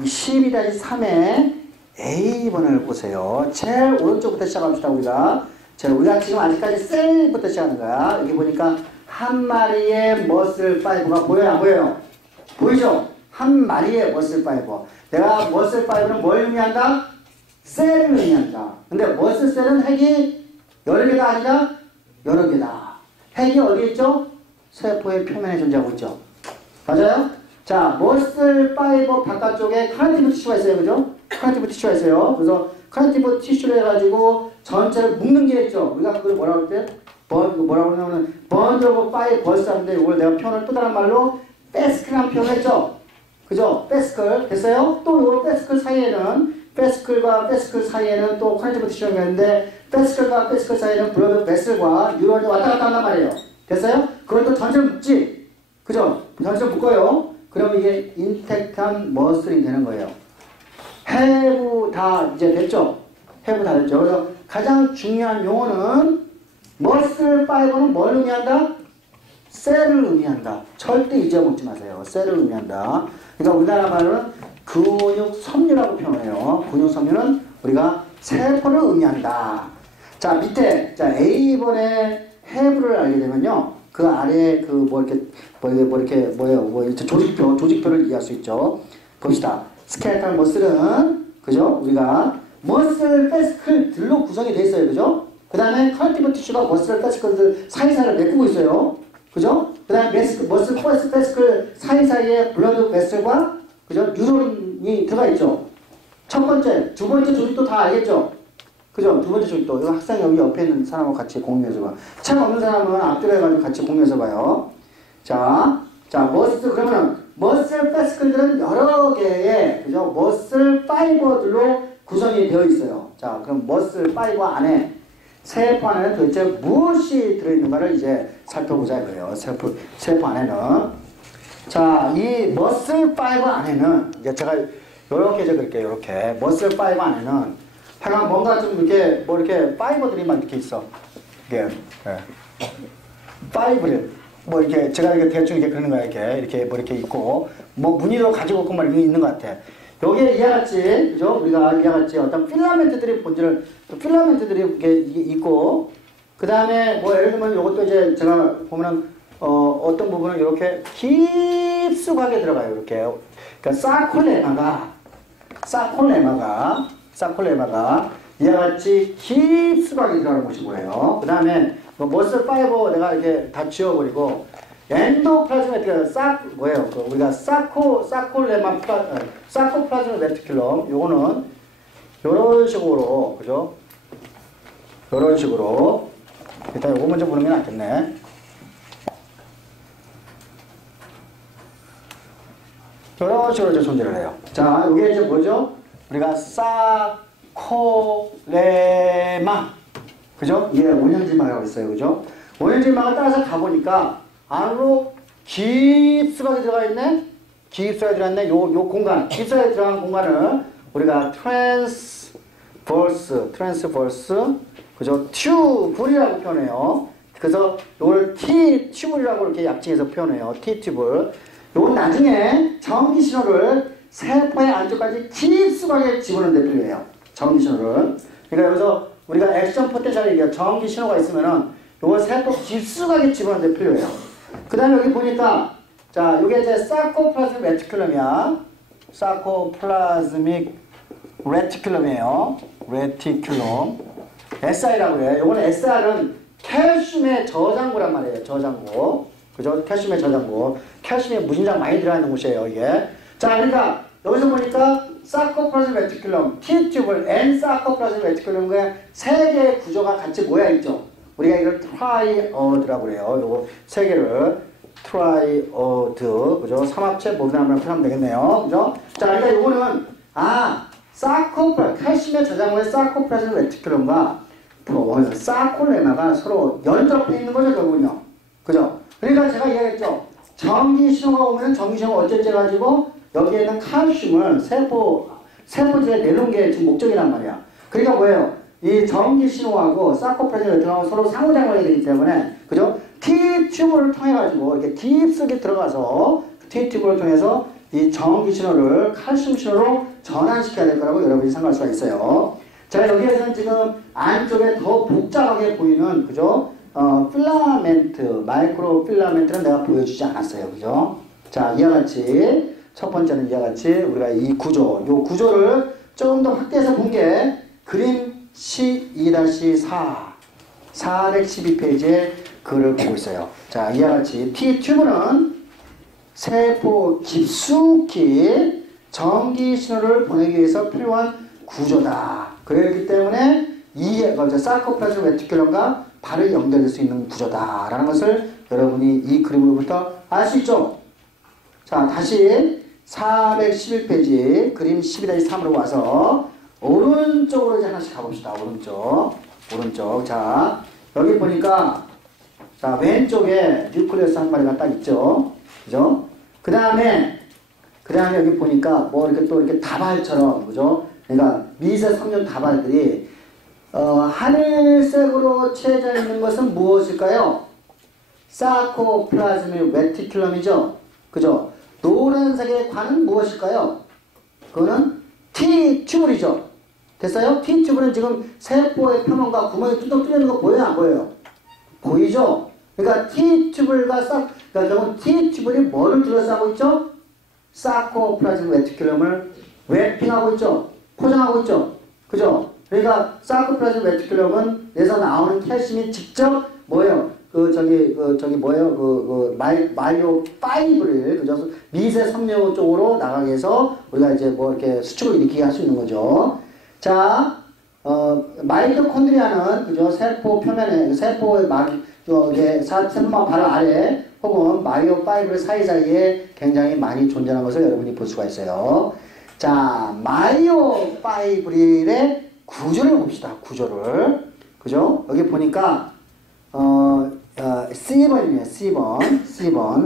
12-3의 A번을 보세요. 제일 오른쪽부터 시작합시다, 우리가. 자, 우리가 지금 아직까지 셀부터 시작하는 거야. 여기 보니까 한 마리의 머슬 파이버가 보여요, 안 보여요? 보이죠? 한 마리의 머슬 파이버. 내가 머슬 파이버는 뭘 의미한다? 셀을 의미한다. 근데 머슬 셀은 핵이 여러 개가 아니라 여러 개다. 핵이 어디 있죠? 세포의 표면에 존재하고 있죠. 맞아요? 자, 머슬 파이버 바깥쪽에 커넥티브 티슈가 있어요. 그죠? 커넥티브 티슈가 있어요. 그래서 커넥티브 티슈를 해가지고 전체를 묶는 게 있죠. 우리가 그걸 뭐라고 할 때? 뭐라고 하냐면 번드 오브 파이버스 하는데 이걸 내가 표현을 또 다른 말로 패스클이라는 표현을 했죠. 그죠? 패스클. 됐어요? 또 요 패스클 사이에는 패스클과 패스클 사이에는 또 커넥티브 티슈가 있는데 패스클과 패스클 사이에는 블러드 베슬과 뉴런이 왔다 갔다 한단 말이에요. 됐어요? 그걸 또 전체를 묶지. 그죠? 전체를 묶어요. 그럼 이게 인텍트한 머슬이 되는 거예요. 해부 다 이제 됐죠? 해부 다 됐죠? 그래서 가장 중요한 용어는 머슬 파이버는 뭘 의미한다? 셀을 의미한다. 절대 잊어먹지 마세요. 셀을 의미한다. 그러니까 우리나라 말로는 근육 섬유라고 표현해요. 근육 섬유는 우리가 세포를 의미한다. 자, 밑에 자 A번의 해부를 알게 되면요. 그 아래에 그 조직표를 이해할 수 있죠. 봅시다. 스켈레탈 머슬은 그죠? 우리가 머슬 패스클들로 구성이 되어 있어요. 그죠? 그 다음에 커넥티브 티슈가 머슬 패스클들 사이사이를 메꾸고 있어요. 그죠? 그 다음에 머슬 패스클 사이사이에 블러드 베슬과 그죠? 뉴런이 들어가 있죠. 첫 번째, 두 번째 조직도 다 알겠죠? 그죠? 두 번째 조직도. 이거 학생 여기 옆에 있는 사람하고 같이 공유해서 봐. 책 없는 사람은 앞뒤로 해가지고 같이 공유해서 봐요. 자, 그러면 머슬 패스클들은 여러 개의, 그죠? 머슬 파이버들로 구성이 되어 있어요. 자, 그럼 머슬 파이버 안에, 세포 안에는 도대체 무엇이 들어있는가를 이제 살펴보자 이거예요. 세포 안에는. 자, 이 머슬 파이버 안에는, 이제 제가 요렇게 적을게요. 요렇게. 머슬 파이버 안에는 하여간 뭔가 좀 이렇게, 이렇게 파이버들이 막 이렇게 있어. 이게, 파이버를. 이렇게, 제가 이렇게 대충 이렇게 그리는 거야. 이렇게 있고. 무늬로 가지고 있고 막 이게 있는 것 같아. 여기에 이와 같이, 그죠? 우리가 이와 같이 어떤 필라멘트들이 필라멘트들이 이렇게 있고, 그 다음에 예를 들면 이것도 이제 제가 보면은, 어떤 부분은 이렇게 깊숙하게 들어가요. 이렇게. 그러니까 사콜레마가 이와 같이 깊숙하게 들어가는 곳이 뭐예요. 그 다음에 머슬 파이버 내가 이렇게 다 지워버리고 엔도플라즈메틱 우리가 사코플라즈마 레티큘럼 요거는 요런 식으로 그죠? 요런 식으로 일단 요거 먼저 보는 게 낫겠네. 요런 식으로 이제 존재를 해요. 자, 요게 이제 뭐죠? 우리가 사코레마 그죠? 예, 원형질막이라고 있어요. 그죠? 원형질막을 따라서 가보니까 안으로 깊숙하게 들어가 있네? 깊숙하게 들어갔네? 요 공간, 깊숙하게 들어간 공간을 우리가 트랜스버스, 그죠? 튜블이라고 표현해요. 그래서 요걸 T튜블이라고 이렇게 약칭해서 표현해요. T튜블. 요건 나중에 전기 신호를 세포의 안쪽까지 깊숙하게 집어넣는 데 필요해요. 전기 신호를. 그러니까 여기서 우리가 액션 포텐셜이 얘기해요. 전기 신호가 있으면은 요걸 세포 깊숙하게 집어넣는 데 필요해요. 그 다음에 여기 보니까 자, 요게 이제 사코플라즈믹 레티큘럼이야. 사코플라즈믹 레티큘럼이에요. 레티큘럼. SI라고 해요. 요거는 SR은 칼슘의 저장고란 말이에요. 저장고. 그죠? 칼슘의 저장고. 칼슘이 무진장 많이 들어있는 곳이에요, 이게. 자, 그러니까 여기서 보니까 사코플라즈믹 레티큘럼, T튜블, N사코플라즈믹 레티큘럼과 세 개의 구조가 같이 모여있죠. 우리가 이걸 트라이어드라고 그래요. 요거 세 개를 트라이어드, 그죠? 삼합체 모르나무라고 표현하면 되겠네요. 그죠? 자, 그러니까 요거는 칼슘의 저장고의 사코플라즈믹 레티큘럼과 사콜레마가 서로 연접해 있는 거죠, 결국은요. 그죠? 그러니까 제가 이야기했죠. 전기 신호가 오면 전기 신호가 어쨌지 해가지고 여기에 있는 칼슘을 세포지에 내놓은 게 지금 목적이란 말이야. 그러니까 뭐예요? 이 전기 신호하고 사이코프라즘이 들어가고 서로 상호작용이 되기 때문에, 그죠? T튜브를 통해가지고, 이렇게 딥속에 들어가서, T튜브를 통해서 이 전기 신호를 칼슘 신호로 전환시켜야 될 거라고 여러분이 생각할 수가 있어요. 자, 여기에서는 지금 안쪽에 더 복잡하게 보이는, 그죠? 필라멘트, 마이크로 필라멘트는 내가 보여주지 않았어요. 그죠? 자, 이와 같이, 첫 번째는 이와 같이 우리가 이 구조, 요 구조를 조금 더 확대해서 본 게 그림 12-4, 412페이지에 글을 보고 있어요. 자, 이와 같이 T튜브는 세포 깊숙이 전기 신호를 보내기 위해서 필요한 구조다. 그렇기 때문에 이 사이코플라즘 레티큘럼과 바로 연결될 수 있는 구조다라는 것을 여러분이 이 그림으로부터 알 수 있죠. 자, 다시 411페이지 그림 12-3으로 와서 오른쪽으로 이제 하나씩 가봅시다. 오른쪽. 자, 여기 보니까 자, 왼쪽에 뉴클레오스 한 마리가 딱 있죠. 그죠? 그 다음에 여기 보니까 뭐 이렇게 또 이렇게 다발처럼, 그죠? 그러니까 미세 섬유 다발들이 하늘색으로 칠해져 있는 것은 무엇일까요? 사이코플라즈미 레티큘럼이죠. 그죠? 노란색의 관은 무엇일까요? 그거는 T튜블이죠. 됐어요? T튜블은 지금 세포의 표면과 구멍이 뚜껑 뚫리는 거 보여요? 안 보여요? 보이죠? 그러니까 T튜블과 그러니까 T튜블이 뭐를 둘러싸고 있죠? 사이코플라즘 레티큘럼을 랩핑하고 있죠? 포장하고 있죠? 그죠? 그러니까 사이코플라즘 레티큘럼은 에서 나오는 칼슘이 직접 뭐예요? 마이오5를, 그죠? 미세 섬유 쪽으로 나가게 해서 우리가 이제 뭐 이렇게 수축을 일으키게 할 수 있는 거죠. 자, 마이토콘드리아는, 그죠? 세포 표면에, 세포의 세포막 바로 아래 혹은 마이오5를 사이사이에 굉장히 많이 존재하는 것을 여러분이 볼 수가 있어요. 자, 마이오5의 구조를 봅시다. 구조를. 그죠? 여기 보니까, C번이네요.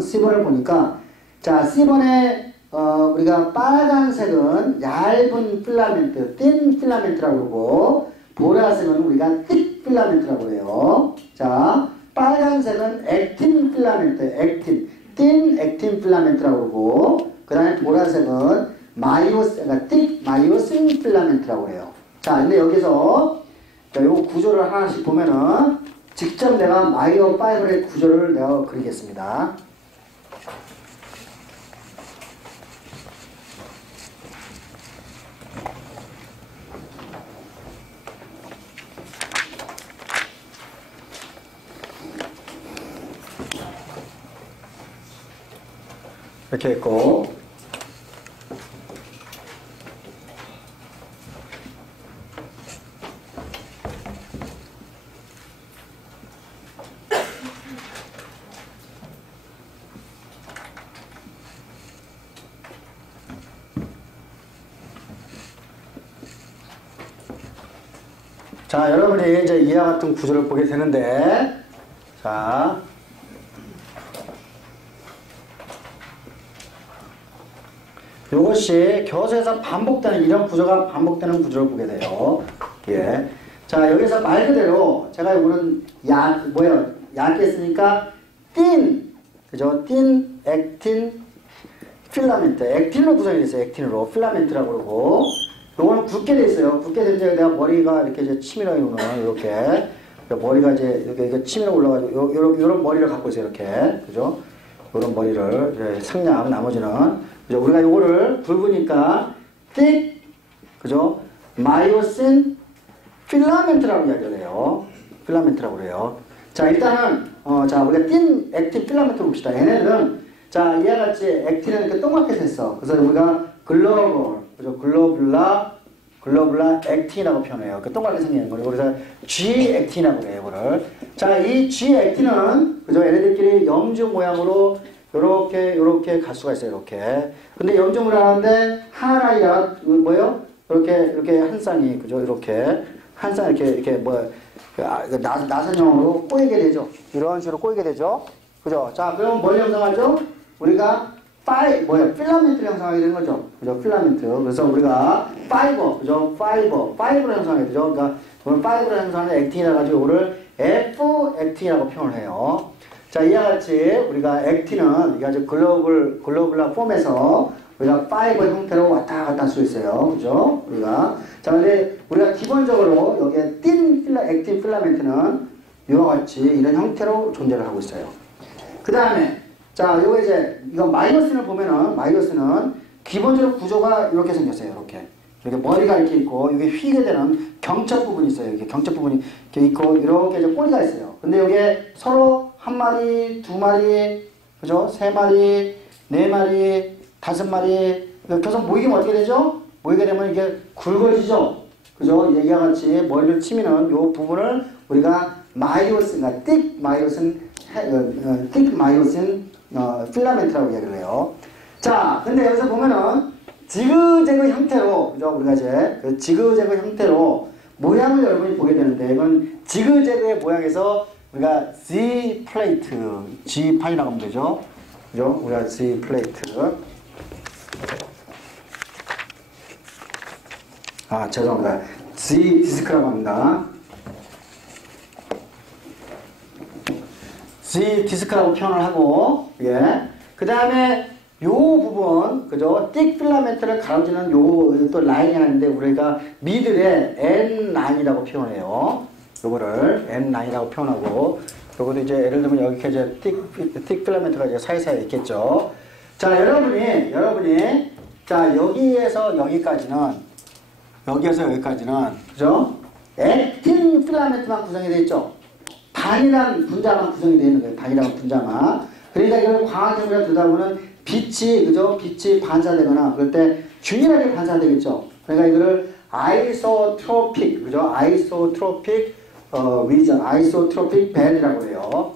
C번을 보니까, 자, C번에, 우리가 빨간색은 얇은 필라멘트, 틴 필라멘트라고 그러고, 보라색은 우리가 틱 필라멘트라고 해요. 자, 빨간색은 액틴 필라멘트, 틴 액틴 필라멘트라고 그러고, 그 다음에 보라색은 틱 마이오신 필라멘트라고 해요. 자, 근데 여기서, 자, 요 구조를 하나씩 보면은, 직접 내가 마이오5의 구조를 내가 그리겠습니다. 이렇게 했고, 자, 여러분이 이제 이와 같은 구조를 보게 되는데, 자, 이것이 교수에서 반복되는, 이런 구조가 반복되는 구조를 보게 돼요. 예. 자, 여기서 말 그대로, 제가 이거는 얇게 쓰니까, 그죠? 액틴, 필라멘트. 액틴으로 구성이 됐어요. 액틴으로. 필라멘트라고 그러고. 요거는 굵게 돼 있어요. 굵게 돼 있는데 내가 머리가 이렇게 이제 치밀하게 오는, 이렇게. 머리가 이제 이렇게 치밀어 올라가지고, 요런 머리를 갖고 있어요. 이렇게. 그죠? 요런 머리를, 상량, 나머지는. 그죠? 우리가 요거를 굵으니까, 그죠? 마이오신 필라멘트라고 이야기를 해요. 필라멘트라고 그래요. 자, 일단은, 자, 우리가 액틴 필라멘트 봅시다. 얘네들은, 자, 이와 같이 액틴은 이렇게 동그랗게 됐어. 그래서 우리가 그죠? 글로블라 액틴이라고 표현해요. 그 동그랗게 생기는 거를. 그래서 G 액틴이라고 그래요, 이거를. 자, 이 G 액틴은, 그죠? 얘네들끼리 염주 모양으로 요렇게 갈 수가 있어요, 이렇게. 근데 염증을 하는데, 하나가 뭐예요? 이렇게 한 쌍이, 그죠? 한 쌍 이렇게 나선형으로 꼬이게 되죠. 이런 식으로 꼬이게 되죠. 그죠? 자, 그럼 뭘 형성하죠? 우리가 필라멘트를 형성하게 되는 거죠. 그죠? 필라멘트. 그래서 우리가 파이버, 그죠? 파이버를 형성하게 되죠. 그러니까 오늘 파이버를 형성하는 액틴이라 가지고 이거를 F 액틴이라고 표현을 해요. 자, 이와 같이 우리가 액틴은 이게 아주 글로벌한 폼에서 우리가 파이버 형태로 왔다 갔다 할 수 있어요. 그죠? 자, 근데 우리가 기본적으로 여기에 액틴 필라멘트는 이와 같이 이런 형태로 존재를 하고 있어요. 그 다음에, 자, 요거 이거 마이너스를 보면은, 마이너스는 기본적으로 구조가 이렇게 생겼어요. 이렇게 머리가 이렇게 있고, 여기 휘게 되는 경첩 부분이 있어요. 이렇게 경첩 부분이 이렇게 있고, 이렇게 이제 꼬리가 있어요. 근데 여기에 서로 한 마리, 두 마리, 그죠? 세 마리, 네 마리, 다섯 마리, 계속 모이게 어떻게 되죠? 모이게 되면 이게 굵어지죠? 그죠? 이와 같이 머리를 치면은 요 부분을 우리가 마이오신, 틱 마이오신 필라멘트라고 이야기를 해요. 자, 근데 여기서 보면은 지그재그 형태로, 그죠? 우리가 이제 그 지그재그 형태로 모양을 여러분이 보게 되는데, 이건 지그재그의 모양에서 우리가 Z 플레이트, G8이라고 하면 되죠? 그죠? 우리가 Z 플레이트. 죄송합니다. Z 디스크라고 합니다. Z 디스크라고 표현을 하고, 예. 그 다음에 요 부분, 그죠? 띡 필라멘트를 가로지는 요 또 라인이 하나 있는데, 우리가 미들에 N9이라고 표현해요. 요거를 N9이라고 표현하고, 요것도 이제 예를 들면 여기 이제 띡 필라멘트가 이제 사이사이에 있겠죠. 자, 여러분이, 자, 여기에서 여기까지는, 그죠? 액틴 필라멘트만 구성이 되어 있죠. 단이란 분자만 구성이 되어 있는 거예요. 단이란 분자만. 그러니까 이걸 광학경으로 들다 보면 빛이, 그죠? 빛이 반사되거나 그럴 때 균일하게 반사되겠죠. 그러니까 이거를 아이소트로픽, 그죠? 아이소트로픽 리전, 아이소트로픽 밴이라고 해요.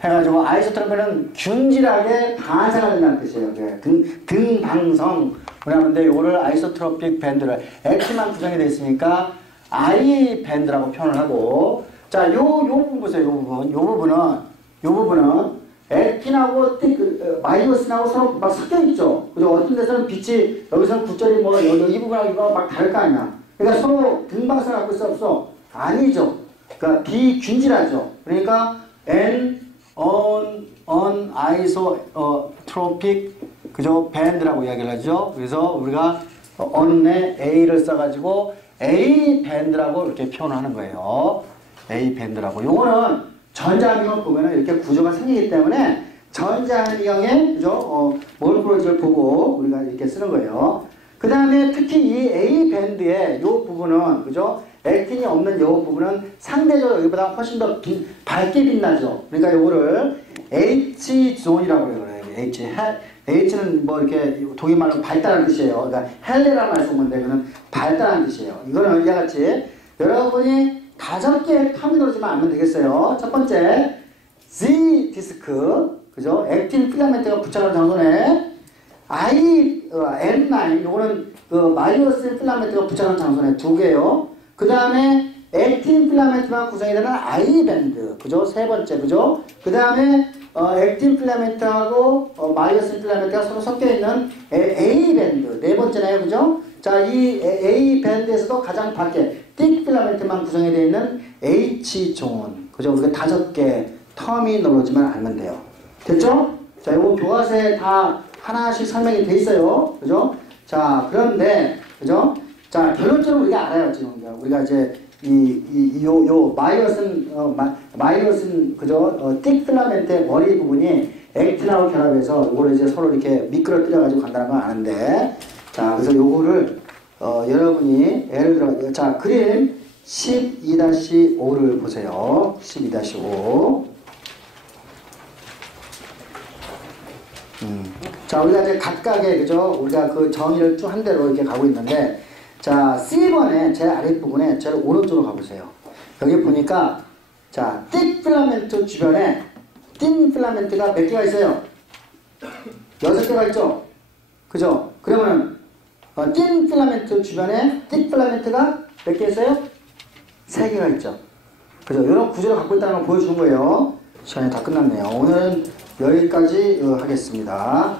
해가지고 아이소트로픽은 균질하게 반사가 된다는 뜻이에요. 등방성. 그러는데 이거를 아이소트로픽 밴드를 액틴만 구성이 되어 있으니까 I 밴드라고 표현을 하고, 자, 요 부분 보세요. 요 부분은 액틴하고 마이너스하고 서로 막 섞여 있죠. 그죠? 어떤 데서는 빛이 여기서는 굿절이 이 부분하고 이거 막 다를 거 아니야. 그러니까 서로 등방성을 갖고 있어 없어? 아니죠. 그러니까 비균질하죠. 그러니까 아이소트로픽, 그죠? 밴드라고 이야기를 하죠. 그래서 우리가 on에 A를 써가지고 A 밴드라고 이렇게 표현을 하는 거예요. A 밴드라고. 요거는 전자안경을 보면은 이렇게 구조가 생기기 때문에 전자안경의, 그죠? 몰프로지를 보고 우리가 이렇게 쓰는 거예요. 그 다음에 특히 이 A 밴드의 요 부분은, 그죠? 액틴이 없는 요 부분은 상대적으로 여기보다 훨씬 더 밝게 빛나죠. 그러니까 요거를 H존이라고 해요. H는 뭐 이렇게 독일말로 밝다는 뜻이에요. 그러니까 헬레라는 말 쓰면 되면 밝다는 뜻이에요. 이거는 이와 같이 여러분이 5개의 터미널로지만 알면 되겠어요. 첫 번째, Z 디스크, 그죠? 액틴 필라멘트가 부착한 장소네. N9, 요거는 마이너스 필라멘트가 부착한 장소네. 2개요. 그 다음에 액틴 필라멘트만 구성이 되는 I 밴드, 그죠? 3번째, 그죠? 그 다음에 액틴 필라멘트하고 마이너스 필라멘트가 서로 섞여있는 A 밴드, 4번째네요, 그죠? 자, 이 A 밴드에서도 가장 밖에 띡 필라멘트만 구성이 되어 있는 H존, 그죠? 우리가 5개 터미널로지만 알면 돼요. 됐죠? 자, 이거 교과서에 다 하나씩 설명이 돼 있어요, 그죠? 자, 그런데, 그죠? 자, 결론적으로 우리가 알아요, 지금. 우리가 이제 마이너스는, 그죠? 띡 필라멘트의 머리 부분이 액틴하고 결합해서 요거를 이제 서로 이렇게 미끄러뜨려가지고 간다는 걸 아는데, 자, 그래서 요거를, 여러분이, 예를 들어, 자, 그림 12-5를 보세요. 12-5. 자, 우리가 이제 각각의, 그죠? 우리가 그 정의를 쭉 한 대로 이렇게 가고 있는데, 자, C번에 제일 아랫부분에 제일 오른쪽으로 가보세요. 여기 보니까, 자, 띡 필라멘트 주변에 띵 필라멘트가 몇 개가 있어요? 6개가 있죠? 그죠? 그러면 띵 필라멘트 주변에 띡 필라멘트가 몇 개 있어요? 3개가 있죠. 그죠? 이런 구조를 갖고 있다는 걸 보여주는 거예요. 시간이 다 끝났네요. 오늘은 여기까지 하겠습니다.